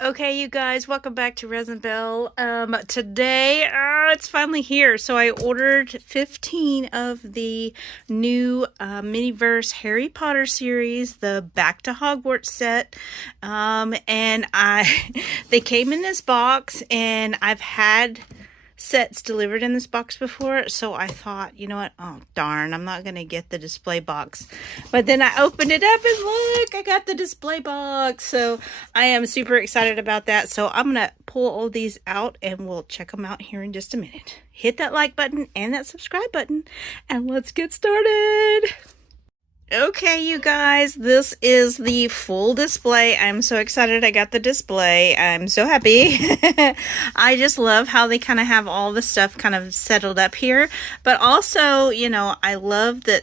Okay, you guys, welcome back to Resin Bell. Today, it's finally here. So I ordered 15 of the new Miniverse Harry Potter series, the Back to Hogwarts set. And they came in this box, and I've had sets delivered in this box before, so I thought, you know what, oh darn, I'm not gonna get the display box. But then I opened it up and look, I got the display box. So I am super excited about that. So I'm gonna pull all these out and we'll check them out here in just a minute. Hit that like button and that subscribe button, and let's get started. Okay, you guys, this is the full display. I'm so excited I got the display. I'm so happy. I just love how they kind of have all the stuff kind of settled up here. But also, you know, I love that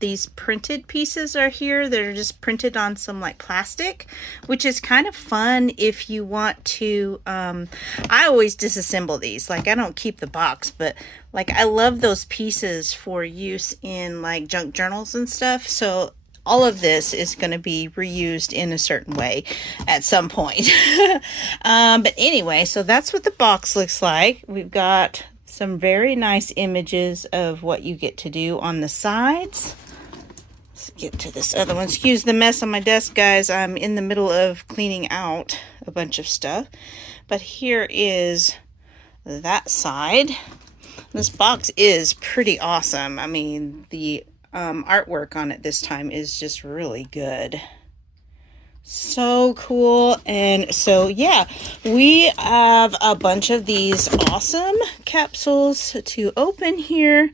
these printed pieces are here. They're just printed on some like plastic, which is kind of fun if you want to. I always disassemble these. Like, I don't keep the box, but like I love those pieces for use in like junk journals and stuff. So all of this is going to be reused in a certain way at some point. But anyway, so that's what the box looks like. We've got some very nice images of what you get to do on the sides. Let's get to this other one. Excuse the mess on my desk, guys. I'm in the middle of cleaning out a bunch of stuff. But here is that side. This box is pretty awesome. I mean, the artwork on it this time is just really good. So cool. And so yeah, we have a bunch of these awesome capsules to open here.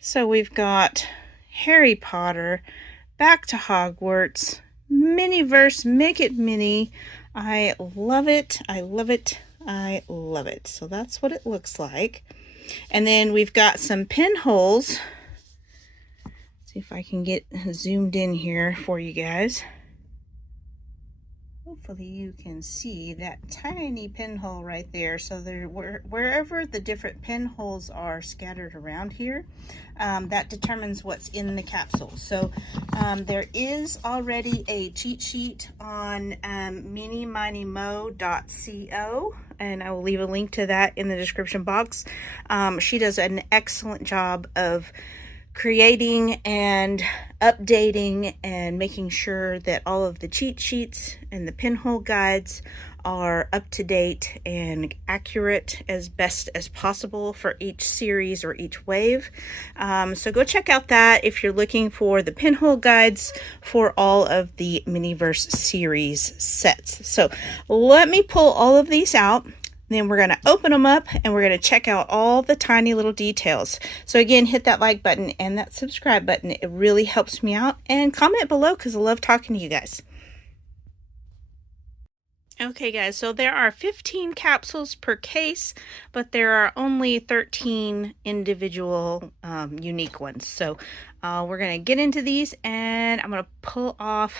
So we've got Harry Potter, Back to Hogwarts, Miniverse, Make It Mini. I love it. I love it. I love it. So that's what it looks like. And then we've got some pinholes. See if I can get zoomed in here for you guys. Hopefully you can see that tiny pinhole right there. So there, wherever the different pinholes are scattered around here, that determines what's in the capsule. So there is already a cheat sheet on miniminimo.co, and I will leave a link to that in the description box. She does an excellent job of creating and updating and making sure that all of the cheat sheets and the pinhole guides are up to date and accurate as best as possible for each series or each wave. So go check out that if you're looking for the pinhole guides for all of the Miniverse series sets. So let me pull all of these out. Then we're going to open them up and we're going to check out all the tiny little details. So again, hit that like button and that subscribe button. It really helps me out. And comment below because I love talking to you guys. Okay guys, so there are 15 capsules per case, but there are only 13 individual unique ones. So we're going to get into these and I'm going to pull off...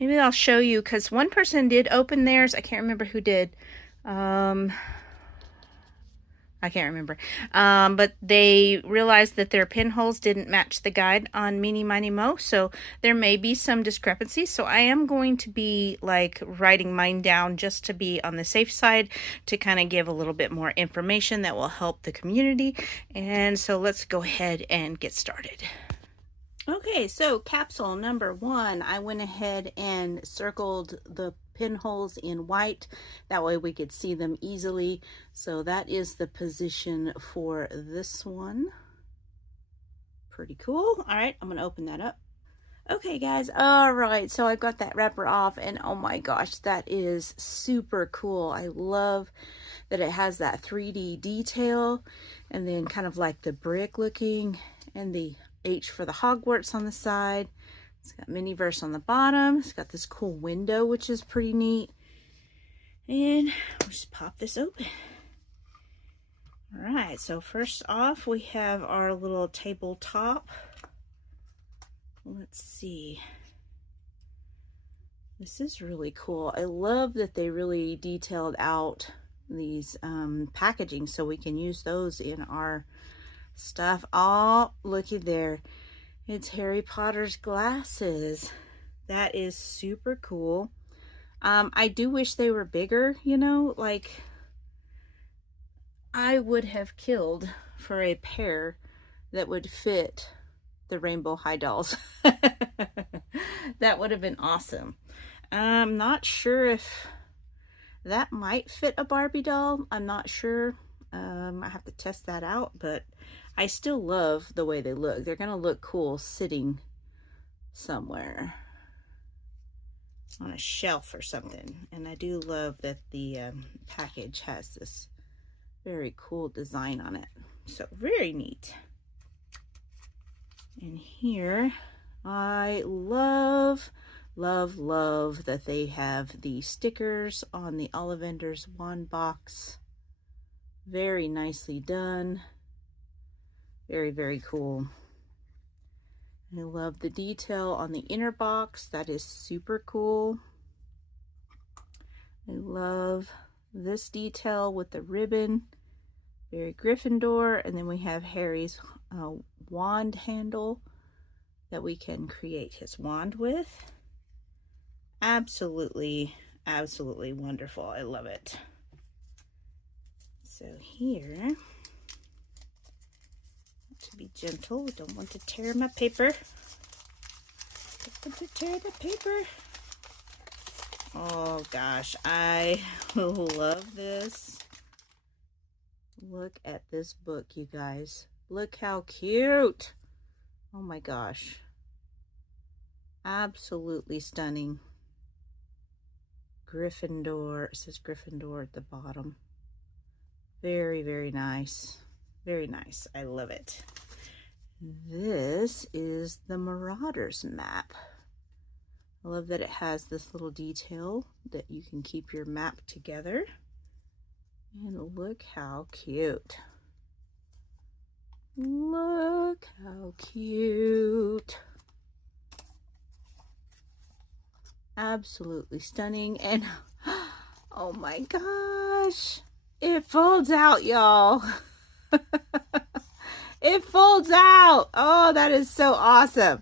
Maybe I'll show you because one person did open theirs. I can't remember who did. I can't remember. But they realized that their pinholes didn't match the guide on Mini Miny Mo. So there may be some discrepancies. So I am going to be like writing mine down just to be on the safe side to kind of give a little bit more information that will help the community. And so let's go ahead and get started. Okay, so capsule number 1, I went ahead and circled the pinholes in white. That way we could see them easily. So that is the position for this one. Pretty cool. All right, I'm going to open that up. Okay, guys. All right, so I got that wrapper off, and oh my gosh, that is super cool. I love that it has that 3D detail, and then kind of like the brick looking, and the H for the Hogwarts on the side. It's got Miniverse on the bottom. It's got this cool window, which is pretty neat. And we'll just pop this open. All right, so first off, we have our little tabletop. Let's see. This is really cool. I love that they really detailed out these packaging so we can use those in our stuff. Oh, looky there. It's Harry Potter's glasses. That is super cool. I do wish they were bigger, you know, like I would have killed for a pair that would fit the Rainbow High dolls. That would have been awesome. I'm not sure if that might fit a Barbie doll. I'm not sure. I have to test that out, but I still love the way they look. They're gonna look cool sitting somewhere on a shelf or something. And I do love that the package has this very cool design on it. So very neat. And here, I love that they have the stickers on the Ollivander's wand box. Very nicely done. Very, very cool. I love the detail on the inner box. That is super cool. I love this detail with the ribbon. Very Gryffindor. And then we have Harry's wand handle that we can create his wand with. Absolutely, absolutely wonderful. I love it. So here, to be gentle, we don't want to tear my paper. Don't want to tear the paper. Oh gosh, I love this. Look at this book, you guys. Look how cute. Oh my gosh. Absolutely stunning. Gryffindor. It says Gryffindor at the bottom. Very, very nice. Very nice. I love it. This is the Marauders map. I love that it has this little detail that you can keep your map together. And look how cute. Look how cute. Absolutely stunning. And oh my gosh, it folds out, y'all. It folds out. Oh, that is so awesome.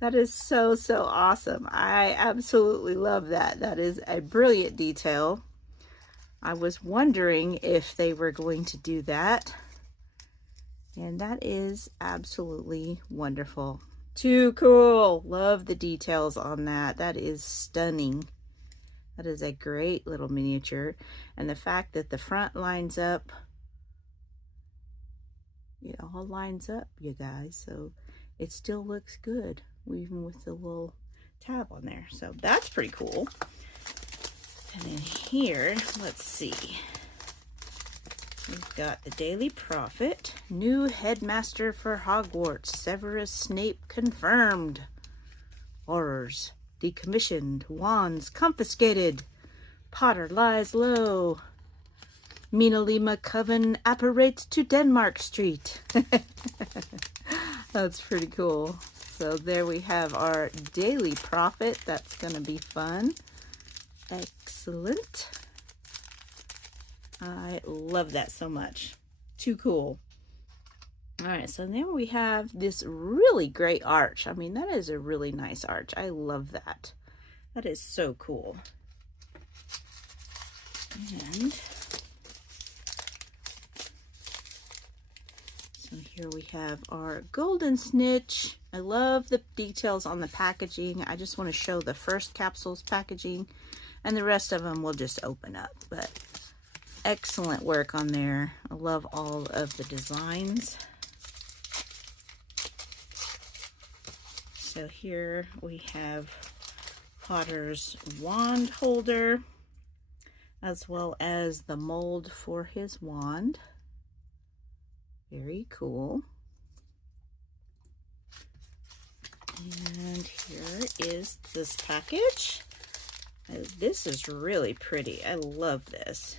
That is so awesome. I absolutely love that. That is a brilliant detail. I was wondering if they were going to do that. And that is absolutely wonderful. Too cool. Love the details on that. That is stunning. That is a great little miniature. And the fact that the front lines up, it all lines up, you guys. So it still looks good, even with the little tab on there. So that's pretty cool. And then here, let's see. We've got the Daily Prophet. New headmaster for Hogwarts. Severus Snape confirmed. Horrors. Decommissioned. Wands confiscated. Potter lies low. Mina Lima Coven apparates to Denmark Street. That's pretty cool. So there we have our Daily Prophet. That's going to be fun. Excellent. I love that so much. Too cool. All right, so then we have this really great arch. I mean, that is a really nice arch. I love that. That is so cool. And so here we have our golden snitch. I love the details on the packaging. I just want to show the first capsule's packaging, and the rest of them will just open up. But excellent work on there. I love all of the designs. So here we have Potter's wand holder, as well as the mold for his wand. Very cool. And here is this package. Oh, this is really pretty. I love this.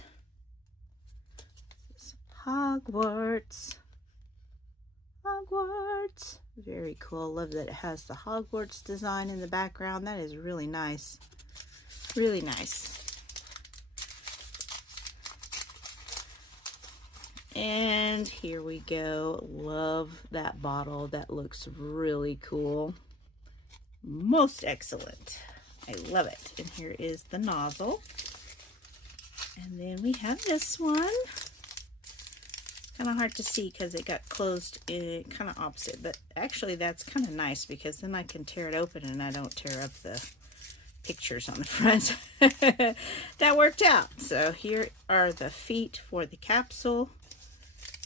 This is Hogwarts. Hogwarts. Very cool. Love that it has the Hogwarts design in the background. That is really nice. Really nice. And here we go. Love that bottle. That looks really cool. Most excellent. I love it. And here is the nozzle. And then we have this one. Kind of hard to see because it got closed kind of opposite, but actually that's kind of nice because then I can tear it open and I don't tear up the pictures on the front. That worked out. So here are the feet for the capsule.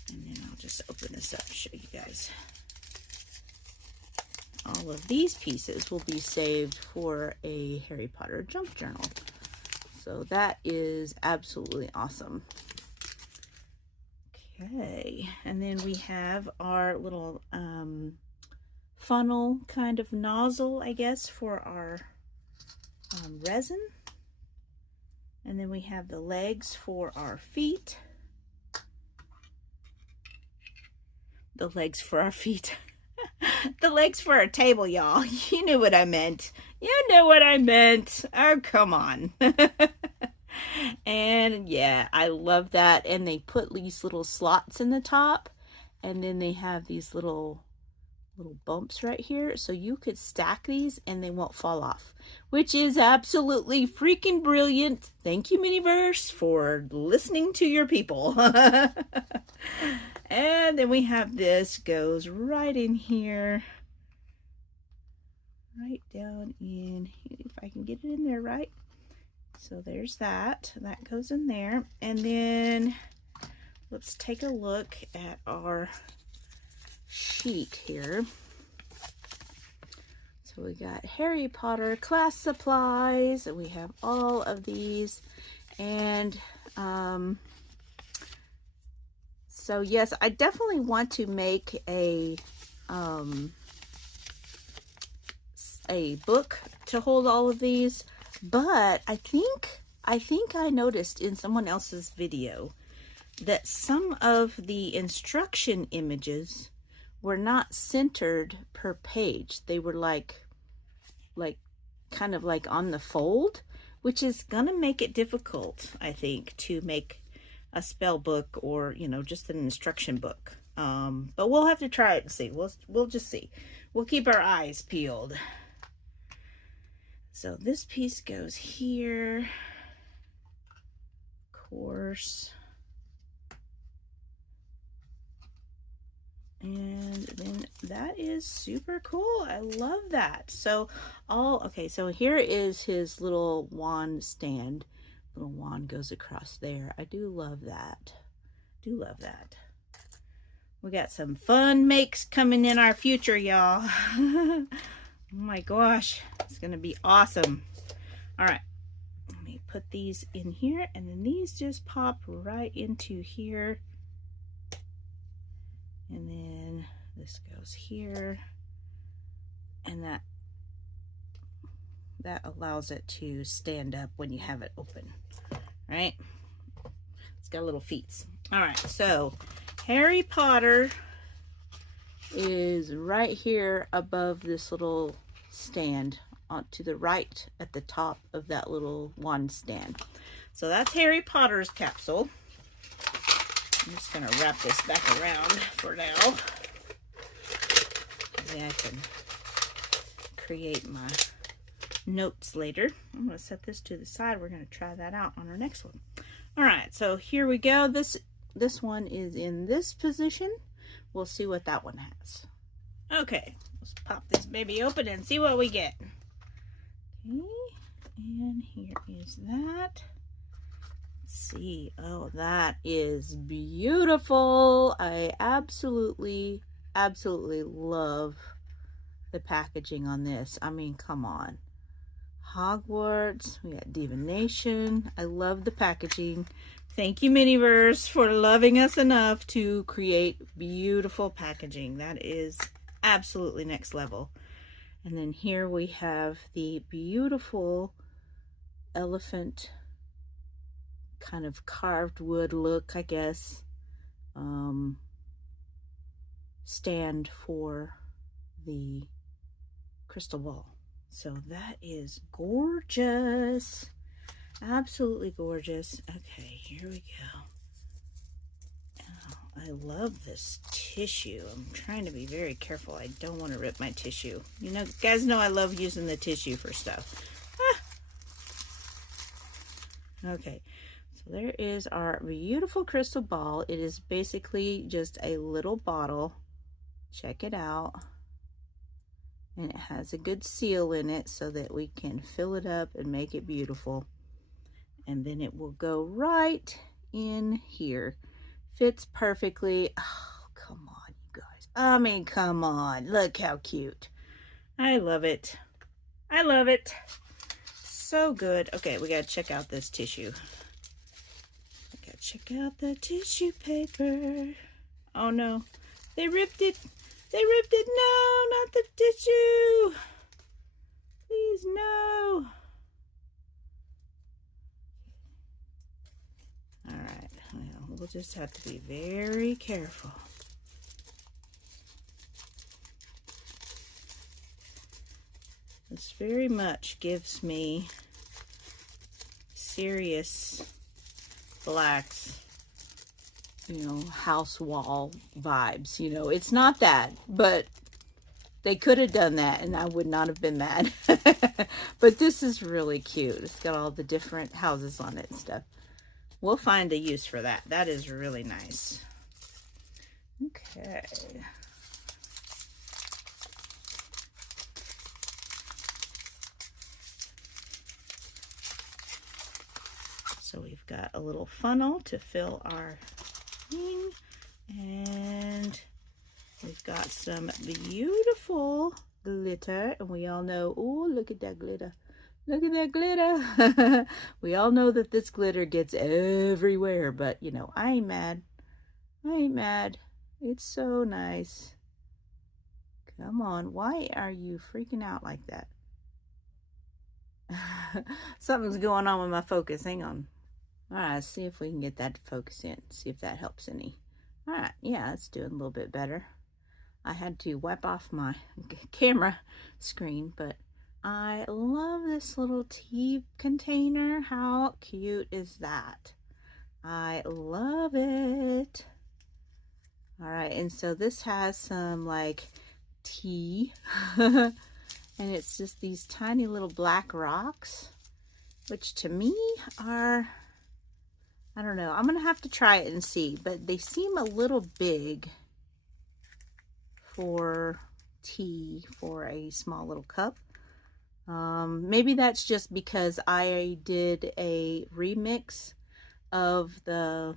And then I'll just open this up and show you guys. All of these pieces will be saved for a Harry Potter junk journal. So that is absolutely awesome. Okay, and then we have our little funnel kind of nozzle, I guess, for our resin. And then we have the legs for our feet. The legs for our feet. The legs for our table, y'all. You knew what I meant. You know what I meant. Oh, come on. And yeah, I love that. And they put these little slots in the top, and then they have these little bumps right here, so you could stack these and they won't fall off, which is absolutely freaking brilliant. Thank you, Miniverse, for listening to your people. And then we have this goes right in here, right down in here, if I can get it in there right. So there's that goes in there. And then let's take a look at our sheet here. So we got Harry Potter class supplies, and we have all of these. And so yes, I definitely want to make a book to hold all of these, but I think I noticed in someone else's video that some of the instruction images were not centered per page. They were like kind of like on the fold, which is gonna make it difficult, I think, to make a spell book or, you know, just an instruction book. But we'll have to try it and see. We'll just see. We'll keep our eyes peeled. So this piece goes here, of course. And then that is super cool. I love that. So okay, so here is his little wand stand. Little wand goes across there. I do love that. We got some fun makes coming in our future, y'all. Oh my gosh, it's gonna be awesome. All right, let me put these in here, and then these just pop right into here. And then this goes here, and that allows it to stand up when you have it open, right? It's got little feet. All right, so Harry Potter is right here above this little stand to the right at the top of that little wand stand. So that's Harry Potter's capsule. I'm just going to wrap this back around for now. Maybe I can create my notes later. I'm going to set this to the side. We're going to try that out on our next one. All right, so here we go. This one is in this position. We'll see what that one has. Okay, let's pop this baby open and see what we get. Okay, and here is that. See, oh, that is beautiful. I absolutely love the packaging on this. I mean, come on. Hogwarts, we got Divination. I love the packaging. Thank you, Miniverse, for loving us enough to create beautiful packaging. That is absolutely next level. And then here we have the beautiful elephant kind of carved wood look, I guess, stand for the crystal ball. So that is gorgeous. Absolutely gorgeous. Okay, here we go. Oh, I love this tissue. I'm trying to be very careful. I don't want to rip my tissue. You know, guys know I love using the tissue for stuff. Ah, Okay, so there is our beautiful crystal ball. It is basically just a little bottle. Check it out. And it has a good seal in it so that we can fill it up and make it beautiful. And then it will go right in here. Fits perfectly. Oh, come on, you guys. I mean, come on. Look how cute. I love it. I love it. So good. Okay, we gotta check out this tissue. We gotta check out the tissue paper. Oh no, they ripped it. They ripped it. No, not the tissue. Please, no. All right, well, we'll just have to be very careful. This very much gives me serious blacks, you know, house wall vibes. You know, it's not that, but they could have done that and I would not have been mad. But this is really cute. It's got all the different houses on it and stuff. We'll find a use for that. That is really nice. Okay. So we've got a little funnel to fill our thing, and we've got some beautiful glitter, and we all know, oh, look at that glitter. Look at that glitter. We all know that this glitter gets everywhere, but you know, I ain't mad. I ain't mad. It's so nice. Come on, why are you freaking out like that? Something's going on with my focus. Hang on. All right, let's see if we can get that to focus in. See if that helps any. All right, yeah, it's doing a little bit better. I had to wipe off my camera screen, but I love this little tea container. How cute is that? I love it. All right, and so this has some like tea, and it's just these tiny little black rocks, which to me are, I don't know, I'm gonna have to try it and see, but they seem a little big for tea for a small little cup. Maybe that's just because I did a remix of the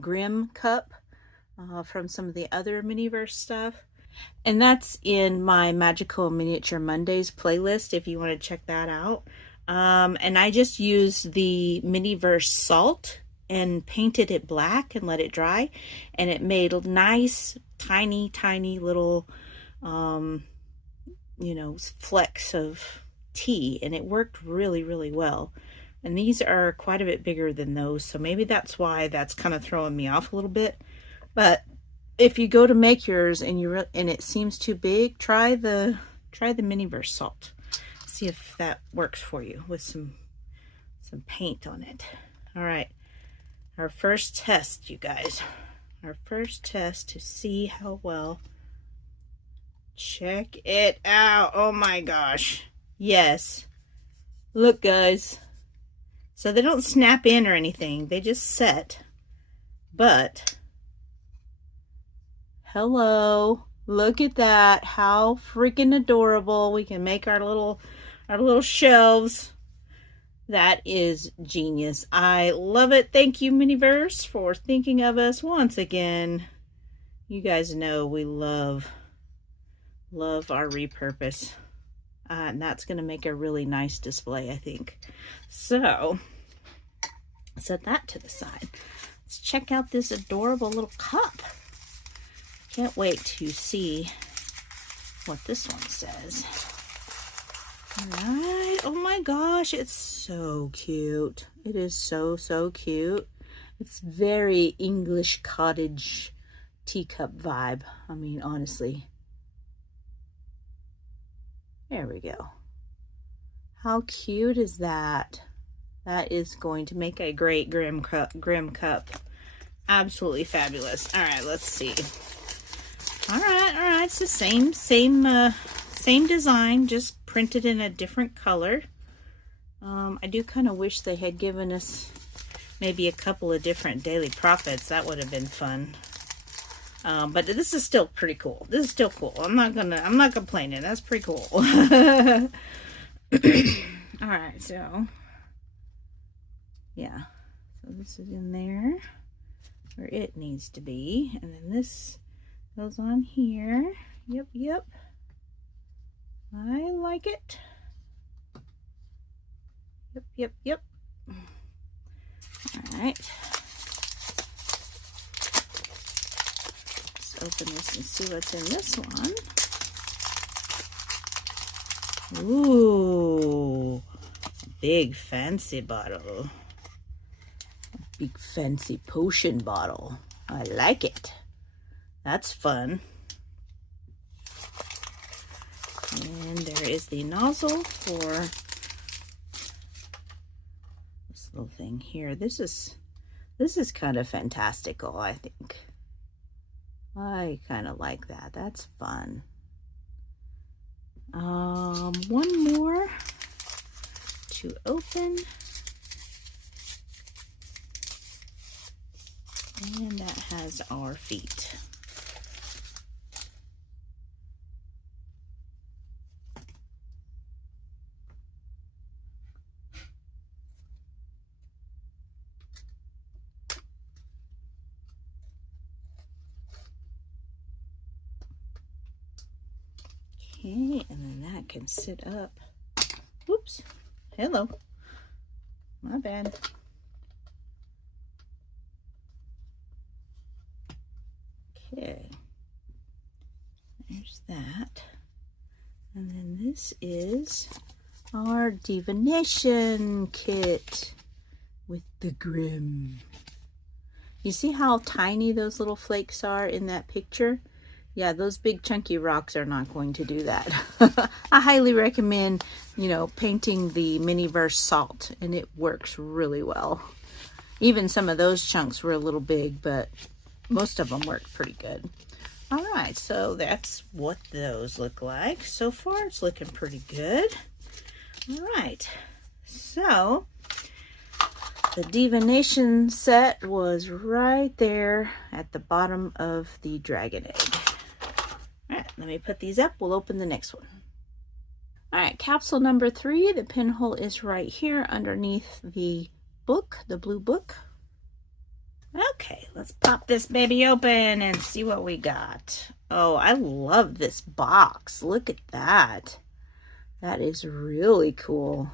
Grimm cup from some of the other Miniverse stuff. And that's in my Magical Miniature Mondays playlist if you want to check that out. And I just used the Miniverse salt and painted it black and let it dry. And it made nice, tiny little, you know, flecks of tea. And it worked really well. And these are quite a bit bigger than those. So maybe that's why that's kind of throwing me off a little bit. But if you go to make yours and it seems too big, try the Miniverse salt. See if that works for you with some paint on it. All right, our first test, you guys. Our first test to see how well. Check it out. Oh my gosh. Yes. Look, guys. So they don't snap in or anything. They just set. But hello, look at that. How freaking adorable. We can make our little shelves. That is genius. I love it. Thank you, Miniverse, for thinking of us once again. You guys know we love our repurpose. And that's going to make a really nice display, I think. So, set that to the side. Let's check out this adorable little cup. Can't wait to see what this one says. All right. Oh my gosh, it's so cute. It is so cute. It's very English cottage teacup vibe. I mean, honestly. There we go. How cute is that? That is going to make a great Grimm cup. Absolutely fabulous. All right, let's see. All right. It's the same design, just printed in a different color. I do kind of wish they had given us maybe a couple of different daily profits. That would have been fun. But this is still pretty cool. This is still cool. I'm not complaining. That's pretty cool. All right, so yeah. So this is in there where it needs to be. And then this goes on here. Yep, yep. I like it. Yep, yep, yep. All right. Let's open this and see what's in this one. Ooh, big fancy bottle. A big fancy potion bottle. I like it. That's fun. And there is the nozzle for this little thing here. This is kind of fantastical, I think. I kind of like that. That's fun. One more to open. And that has our feet. Okay, and then that can sit up. Whoops. Hello. My bad. Okay. There's that. And then this is our Divination kit with the Grim. You see how tiny those little flakes are in that picture? Yeah, those big chunky rocks are not going to do that. I highly recommend, you know, painting the Miniverse salt, and it works really well. Even some of those chunks were a little big, but most of them worked pretty good. All right, so that's what those look like. So far, it's looking pretty good. All right, so the Divination set was right there at the bottom of the dragon egg. All right, let me put these up. We'll open the next one. All right, capsule number 3. The pinhole is right here underneath the book, the blue book. Okay, let's pop this baby open and see what we got. Oh, I love this box. Look at that. That is really cool.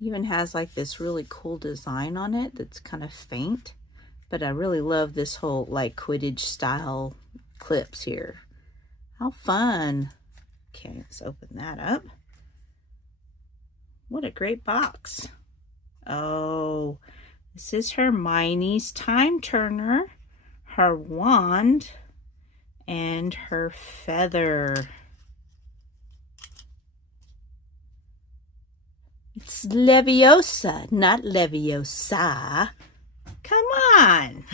Even has like this really cool design on it that's kind of faint. But I really love this whole like Quidditch style clips here. How fun. Okay, let's open that up. What a great box. Oh, this is Hermione's time turner, her wand, and her feather. It's Leviosa, not Leviosa. Come on.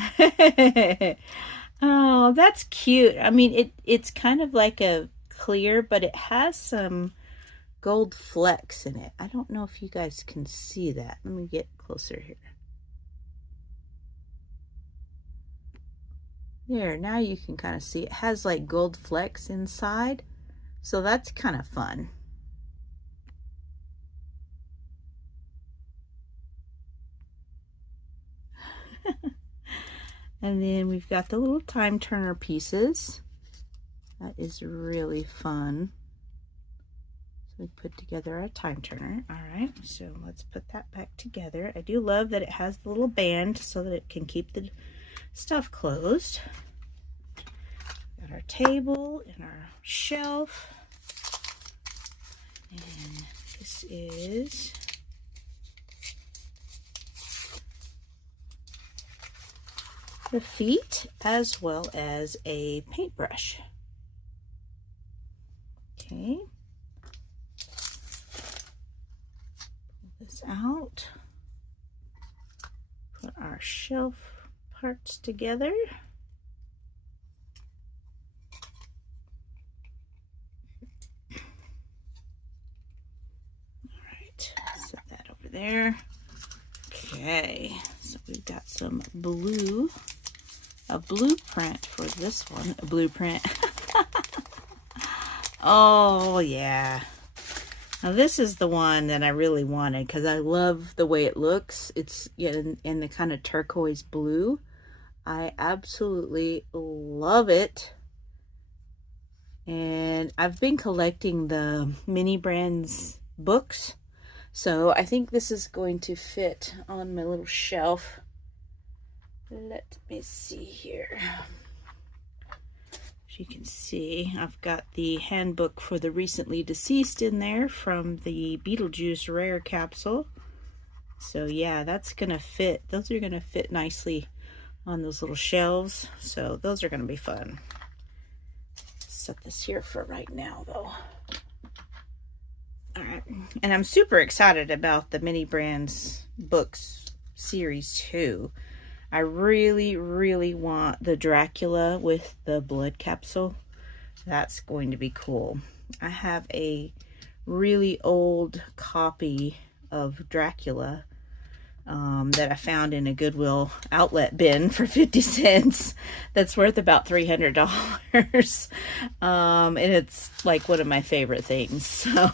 Oh, that's cute. I mean, it's kind of like a clear, but it has some gold flecks in it. I don't know if you guys can see that. Let me get closer here. There, now you can kind of see it has like gold flecks inside. So that's kind of fun. And then we've got the little time turner pieces. That is really fun. So we put together our time turner. All right, so let's put that back together. I do love that it has the little band so that it can keep the stuff closed. Got our table and our shelf. And this is the feet as well as a paintbrush. Okay. Pull this out. Put our shelf parts together. there. Okay, so we've got some blue, a blueprint for this one, a blueprint. Oh yeah. Now this is the one that I really wanted because I love the way it looks. It's in the kind of turquoise blue. I absolutely love it. And I've been collecting the mini brands books. So I think this is going to fit on my little shelf. Let me see here. As you can see, I've got the handbook for the recently deceased in there from the Beetlejuice rare capsule. So yeah, that's gonna fit. Those are gonna fit nicely on those little shelves. So those are gonna be fun. Set this here for right now though. All right, and I'm super excited about the Mini Brands books series 2. I really, really want the Dracula with the blood capsule. That's going to be cool. I have a really old copy of Dracula that I found in a Goodwill outlet bin for 50 cents. That's worth about $300. And it's like one of my favorite things. So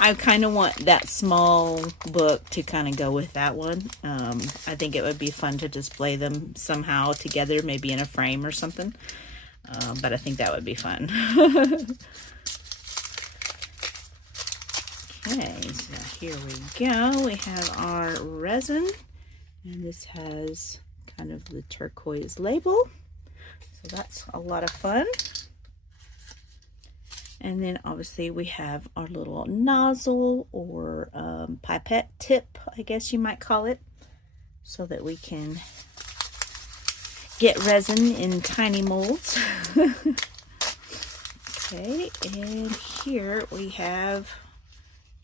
I kind of want that small book to kind of go with that one. I think it would be fun to display them somehow together, maybe in a frame or something. But I think that would be fun. Okay, so here we go. We have our resin, and this has kind of the turquoise label. So that's a lot of fun. And then obviously we have our little nozzle or pipette tip, I guess you might call it, so that we can get resin in tiny molds. Okay, and here we have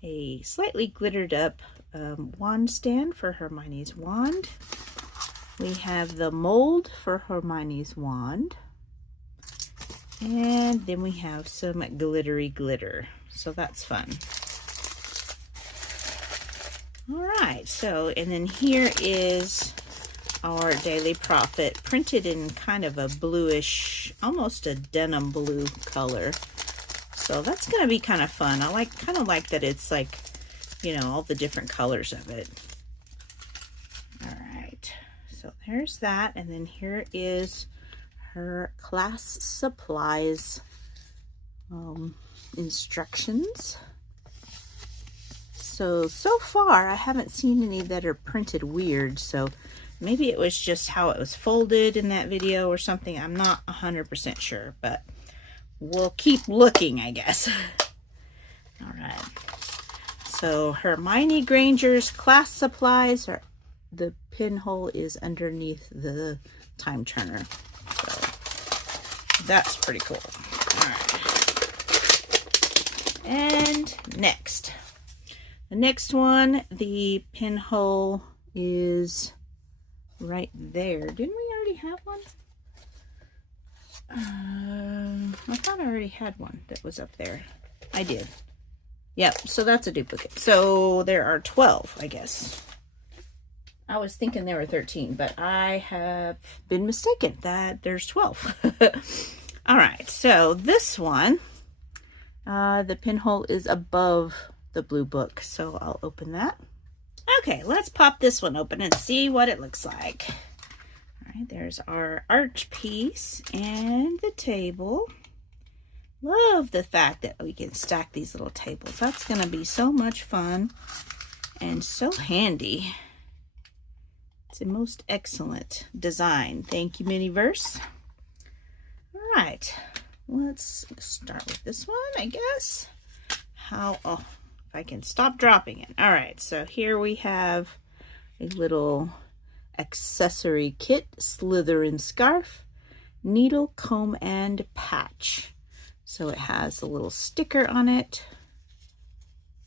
a slightly glittered up wand stand for Hermione's wand. We have the mold for Hermione's wand. And then we have some glittery glitter. So that's fun. All right, so, and then here is our Daily Prophet, printed in kind of a bluish, almost a denim blue color. So that's going to be kind of fun. I kind of like that it's like, you know, all the different colors of it. All right. So there's that. And then here is her class supplies instructions. So far I haven't seen any that are printed weird. So maybe it was just how it was folded in that video or something. I'm not 100% sure, but we'll keep looking, I guess. All right. So Hermione Granger's class supplies are, the pinhole is underneath the time turner. So that's pretty cool. All right. And next. The next one, the pinhole is right there. Didn't we already have one? I thought I already had one that was up there. I did. Yep, so that's a duplicate. So there are 12, I guess. I was thinking there were 13, but I have been mistaken that there's 12. All right, so this one, the pinhole is above the blue book, so I'll open that. Okay, let's pop this one open and see what it looks like. All right, there's our arch piece and the table. Love the fact that we can stack these little tables. That's going to be so much fun and so handy. It's a most excellent design. Thank you, Miniverse. All right, let's start with this one, I guess. Oh, if I can stop dropping it. All right, so here we have a little accessory kit, Slytherin scarf, needle, comb, and patch. So it has a little sticker on it.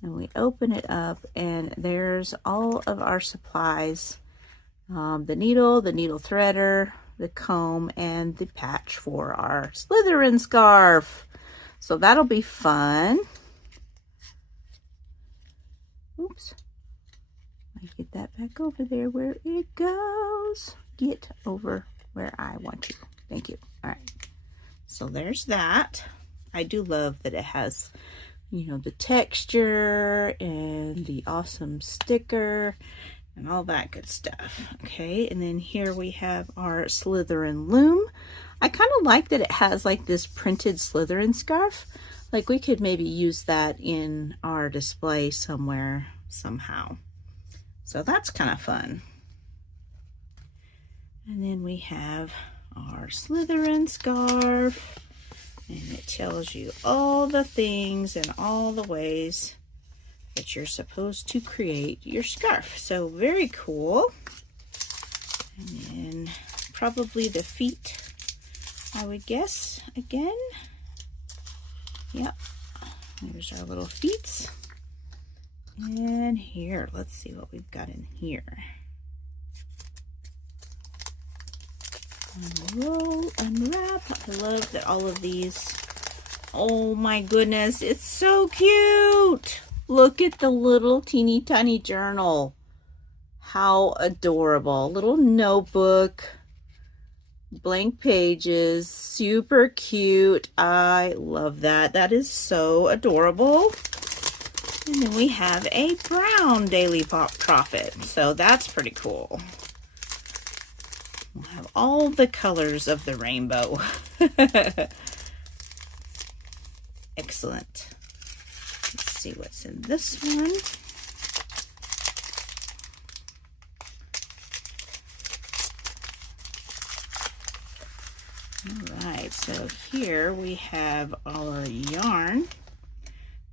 And we open it up, and there's all of our supplies. The needle threader, the comb, and the patch for our Slytherin scarf. So that'll be fun. Oops. Get that back over there where it goes. Get over where I want you. Thank you. All right. So there's that. I do love that it has, you know, the texture and the awesome sticker and all that good stuff. Okay, and then here we have our Slytherin loom. I kind of like that it has like this printed Slytherin scarf. Like we could maybe use that in our display somewhere, somehow. So that's kind of fun. And then we have our Slytherin scarf. And it tells you all the things and all the ways that you're supposed to create your scarf. So very cool. And then probably the feet, I would guess, again. Yep. There's our little feet. And here, let's see what we've got in here. Unroll, unwrap. I love that all of these. Oh my goodness, it's so cute. Look at the little teeny tiny journal. How adorable. Little notebook. Blank pages. Super cute. I love that. That is so adorable. And then we have a brown Daily Prophet. So that's pretty cool. We'll have all the colors of the rainbow. Excellent. Let's see what's in this one. All right, so here we have our yarn.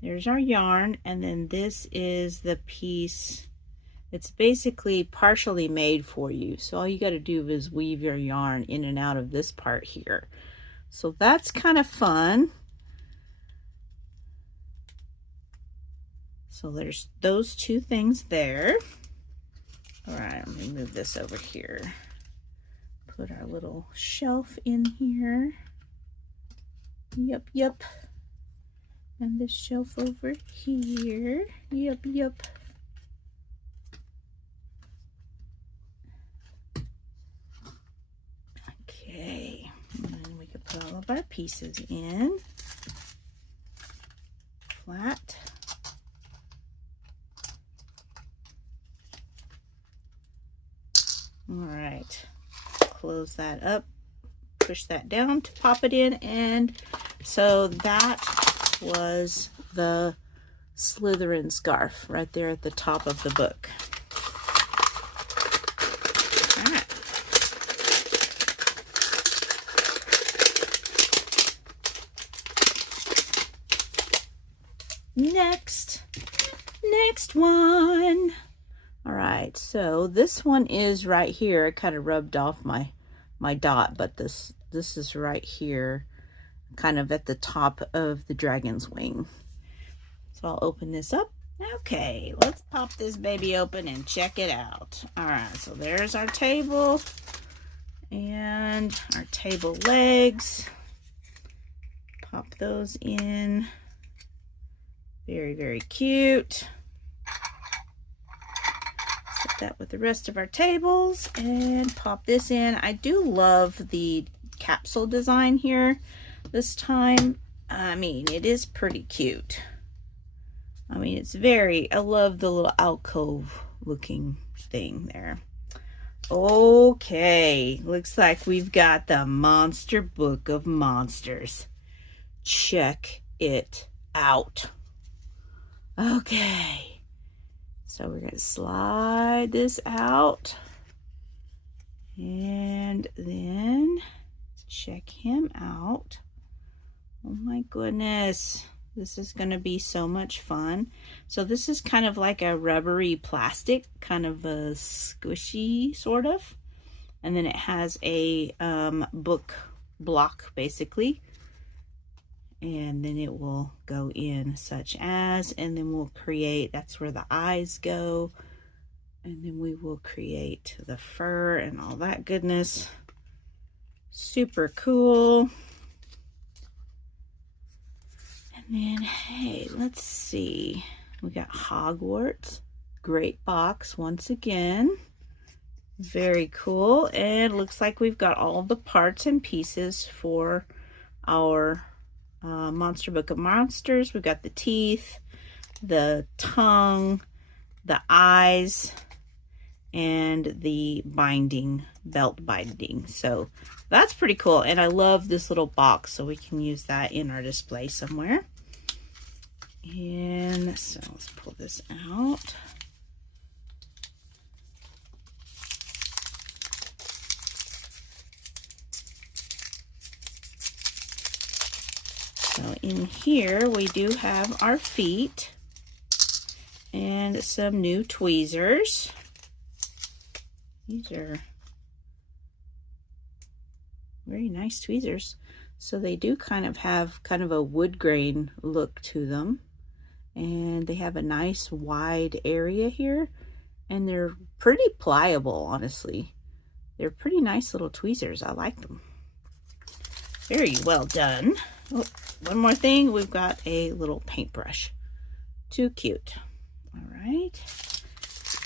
There's our yarn, and then this is the piece. It's basically partially made for you. So all you got to do is weave your yarn in and out of this part here. So that's kind of fun. So there's those two things there. All right, I'm going to move this over here. Put our little shelf in here. Yep, yep. And this shelf over here. Yep, yep. Okay, and then we can put all of our pieces in. Flat. All right, close that up, push that down to pop it in, and so that was the Slytherin scarf right there at the top of the book. All right. Next one. All right, so this one is right here. It kind of rubbed off my dot, but this is right here, kind of at the top of the dragon's wing. So I'll open this up. Okay, let's pop this baby open and check it out. All right, so there's our table and our table legs. Pop those in. Very, very cute. Set that with the rest of our tables and pop this in. I do love the capsule design here this time. I mean, it is pretty cute. I mean, it's very, I love the little alcove looking thing there. Okay, looks like we've got the Monster Book of Monsters. Check it out. Okay, so we're gonna slide this out and then check him out. Oh my goodness, this is gonna be so much fun. So this is kind of like a rubbery plastic, kind of a squishy sort of, and then it has a book block basically. And then it will go in such as, and then we'll create, that's where the eyes go. And then we will create the fur and all that goodness. Super cool. And then, hey, let's see. We got Hogwarts, great box once again. Very cool. And it looks like we've got all the parts and pieces for our Monster Book of Monsters. We've got the teeth, the tongue, the eyes, and the binding, belt binding. So that's pretty cool. And I love this little box, so we can use that in our display somewhere. And so let's pull this out. So in here we do have our feet and some new tweezers. These are very nice tweezers. So they do kind of have a wood grain look to them. And they have a nice wide area here. And they're pretty pliable, honestly. They're pretty nice little tweezers. I like them. Very well done. Oh, one more thing. We've got a little paintbrush. Too cute. All right.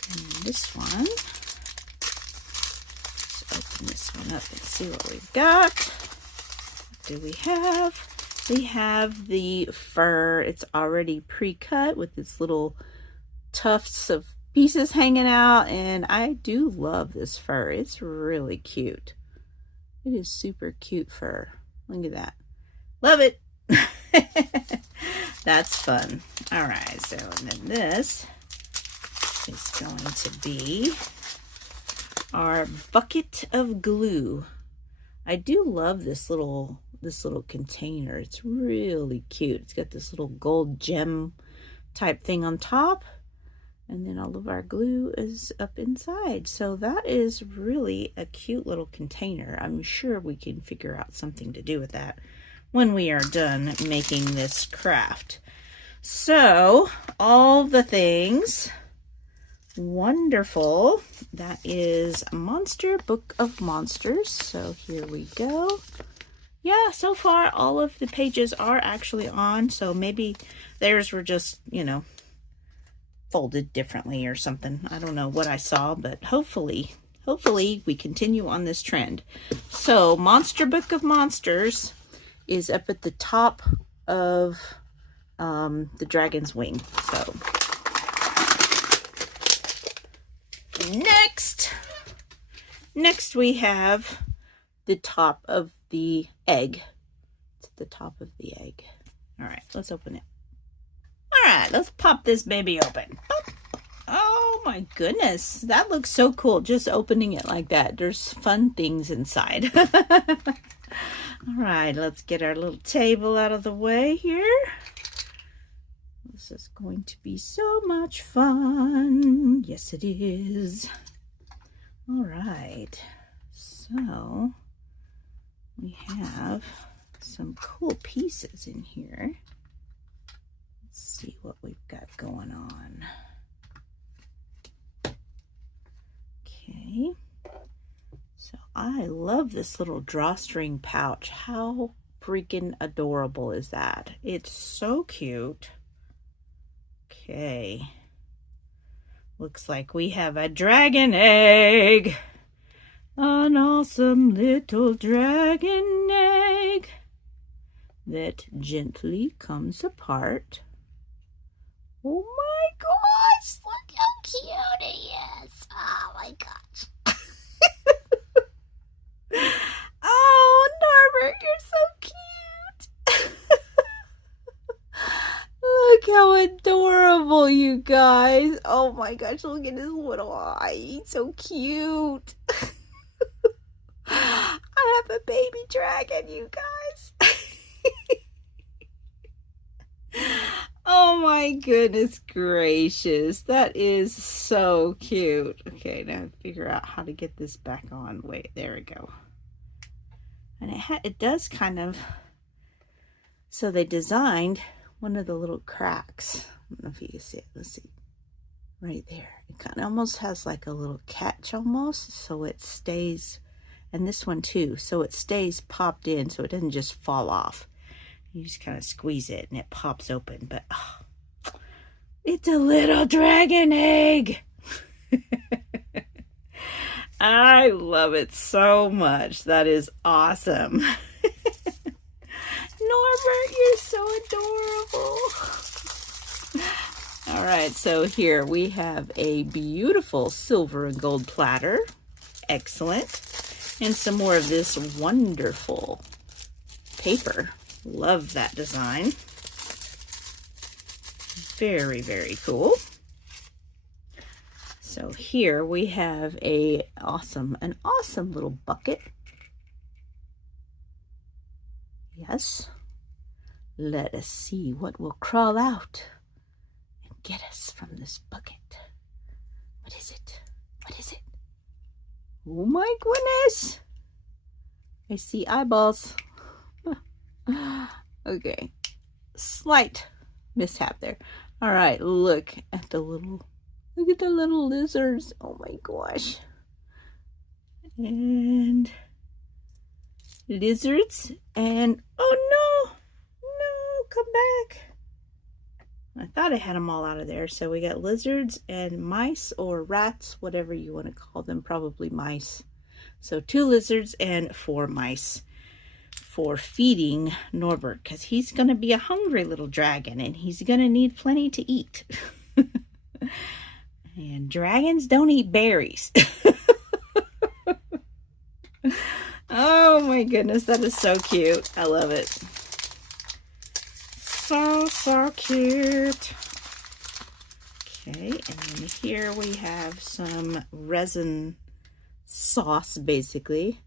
And this one. Open this one up and see what we've got. What do we have? We have the fur. It's already pre-cut with its little tufts of pieces hanging out, and I do love this fur. It's really cute. It is super cute fur. Look at that. Love it. That's fun. All right, so and then this is going to be our bucket of glue. I do love this little container. It's really cute. It's got this little gold gem type thing on top, and then all of our glue is up inside. So that is really a cute little container. I'm sure we can figure out something to do with that when we are done making this craft. So all the things. Wonderful. That is Monster Book of Monsters. So here we go. Yeah, so far all of the pages are actually on, so maybe theirs were just, you know, folded differently or something. I don't know what I saw, but hopefully we continue on this trend. So Monster Book of Monsters is up at the top of the dragon's wing. So next we have the top of the egg. It's at the top of the egg. All right, let's open it. All right, let's pop this baby open. Oh my goodness, that looks so cool, just opening it like that. There's fun things inside. All right, let's get our little table out of the way here. This is going to be so much fun. Yes, it is. All right, so we have some cool pieces in here. Let's see what we've got going on. Okay, so I love this little drawstring pouch. How freaking adorable is that? It's so cute. Okay, looks like we have a dragon egg. An awesome little dragon egg that gently comes apart. Oh my gosh, look how cute he is. Oh my gosh. Oh, Norbert, you're so cute. Look how adorable, you guys. Oh my gosh, look at his little eye. He's so cute. I have a baby dragon, you guys. Oh my goodness gracious. That is so cute. Okay, now figure out how to get this back on. Wait, there we go. And it does kind of, so they designed one of the little cracks. I don't know if you can see it. Let's see. Right there. It kind of almost has like a little catch almost, so it stays, and this one too, so it stays popped in so it doesn't just fall off. You just kind of squeeze it and it pops open. But oh, It's a little dragon egg. I love it so much. That is awesome. Norbert, you're so adorable. All right, so here we have a beautiful silver and gold platter. Excellent. And some more of this wonderful paper. Love that design. Very, very cool. So here we have an awesome little bucket. Yes. Let us see what will crawl out and get us from this bucket. What is it? What is it? Oh my goodness. I see eyeballs. Okay. Slight mishap there. All right, look at the little lizards. Oh my gosh. And lizards and oh no, come back. I thought I had them all out of there. So we got lizards and mice or rats, whatever you want to call them, probably mice. So 2 lizards and 4 mice for feeding Norbert, because he's going to be a hungry little dragon and he's going to need plenty to eat. And dragons don't eat berries. Oh my goodness, that is so cute. I love it. So cute. Okay, and then here we have some resin sauce, basically.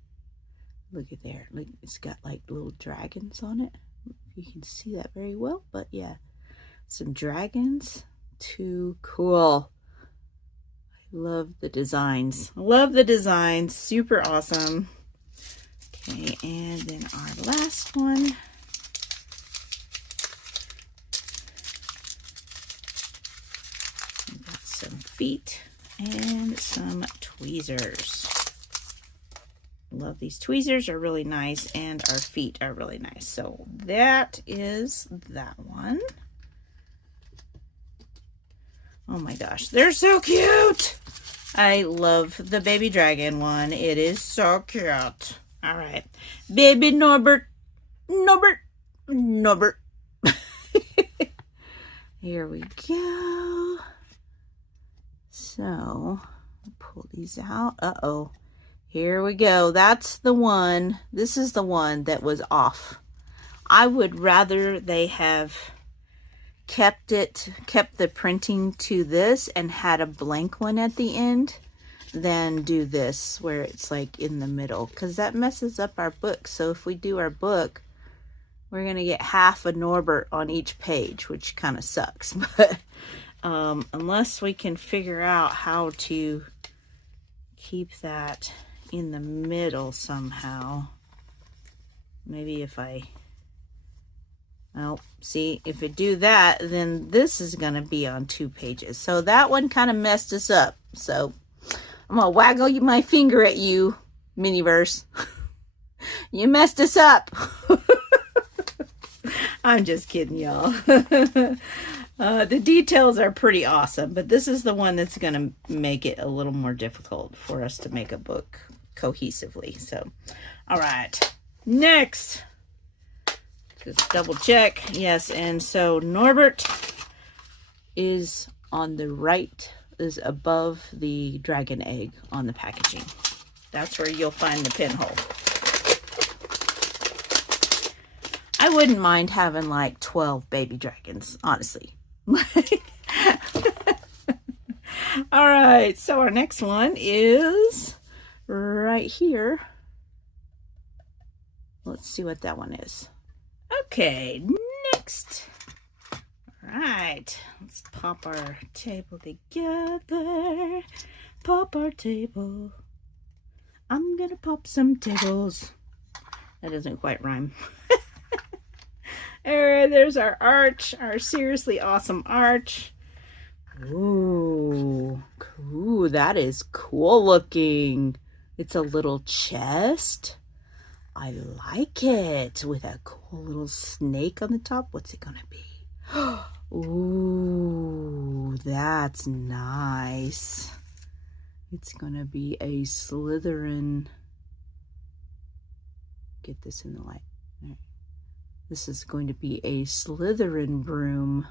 Look at there. Look, it's got like little dragons on it. You can see that very well, but yeah, some dragons. Too cool. I love the designs. Love the designs. Super awesome. Okay, and then our last one. We've got some feet and some tweezers. Love these tweezers, are really nice, and our feet are really nice. So that is that one. Oh my gosh, they're so cute. I love the baby dragon one. It is so cute. All right, baby Norbert. Here we go. So pull these out. Uh-oh. Here we go. That's the one. This is the one that was off. I would rather they have kept the printing to this and had a blank one at the end than do this where it's like in the middle, because that messes up our book. So if we do our book, we're going to get half a Norbert on each page, which kind of sucks. But unless we can figure out how to keep that in the middle somehow. Maybe if well, see, if we do that, then this is going to be on 2 pages. So that one kind of messed us up. So I'm going to waggle my finger at you, Miniverse. You messed us up. I'm just kidding, y'all. The details are pretty awesome, but this is the one that's going to make it a little more difficult for us to make a book cohesively. So, all right, next, just double check. Yes, and so Norbert is on the right, is above the dragon egg on the packaging. That's where you'll find the pinhole. I wouldn't mind having like 12 baby dragons, honestly. All right, so our next one is right here. Let's see what that one is. Okay, next. All right, let's pop our table together. Pop our table. I'm gonna pop some tables. That doesn't quite rhyme. Alright, there's our arch, our seriously awesome arch. Ooh, cool. That is cool looking. It's a little chest. I like it. With a cool little snake on the top. What's it gonna be? Ooh, that's nice. It's gonna be a Slytherin. Get this in the light. Right. This is going to be a Slytherin broom.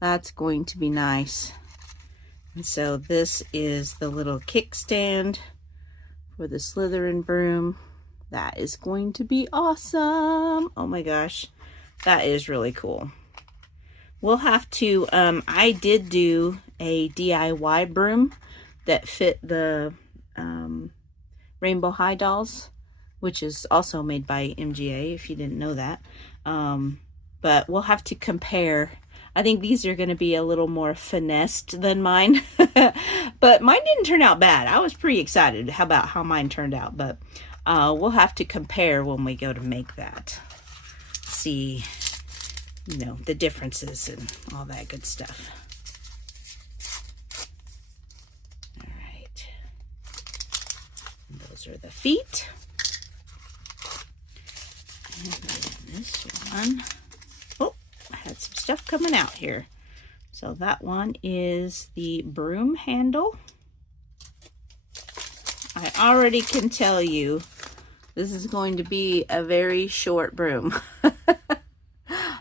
That's going to be nice. And so this is the little kickstand for the Slytherin broom. That is going to be awesome. Oh my gosh, that is really cool. We'll have to, I did do a DIY broom that fit the Rainbow High dolls, which is also made by MGA, if you didn't know that. But we'll have to compare. I think these are going to be a little more finessed than mine. But mine didn't turn out bad. I was pretty excited about how mine turned out. But we'll have to compare when we go to make that. See, you know, the differences and all that good stuff. All right. And those are the feet. And this one. Oh, I had some stuff coming out here. So that one is the broom handle. I already can tell you this is going to be a very short broom.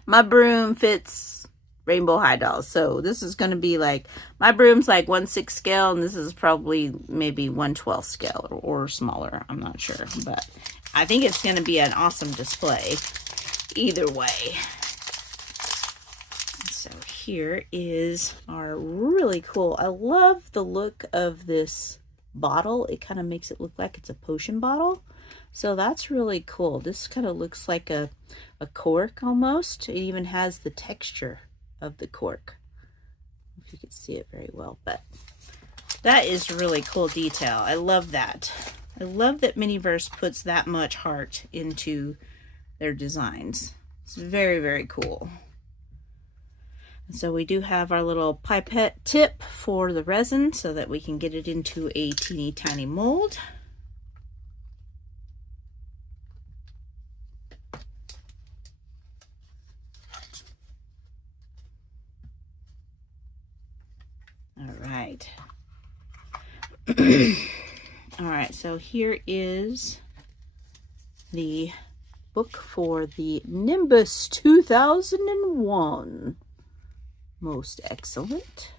My broom fits Rainbow High dolls, so this is going to be like, my broom's like 1/6 scale, and this is probably maybe 1/12 scale or smaller. I'm not sure, but I think it's going to be an awesome display either way. So here is our really cool, I love the look of this bottle. It kind of makes it look like it's a potion bottle. So that's really cool. This kind of looks like a cork almost. It even has the texture of the cork. If you could see it very well, but that is really cool detail. I love that. I love that Miniverse puts that much heart into their designs. It's very, very cool. And so we do have our little pipette tip for the resin so that we can get it into a teeny tiny mold. All right, so here is the book for the Nimbus 2001. Most excellent.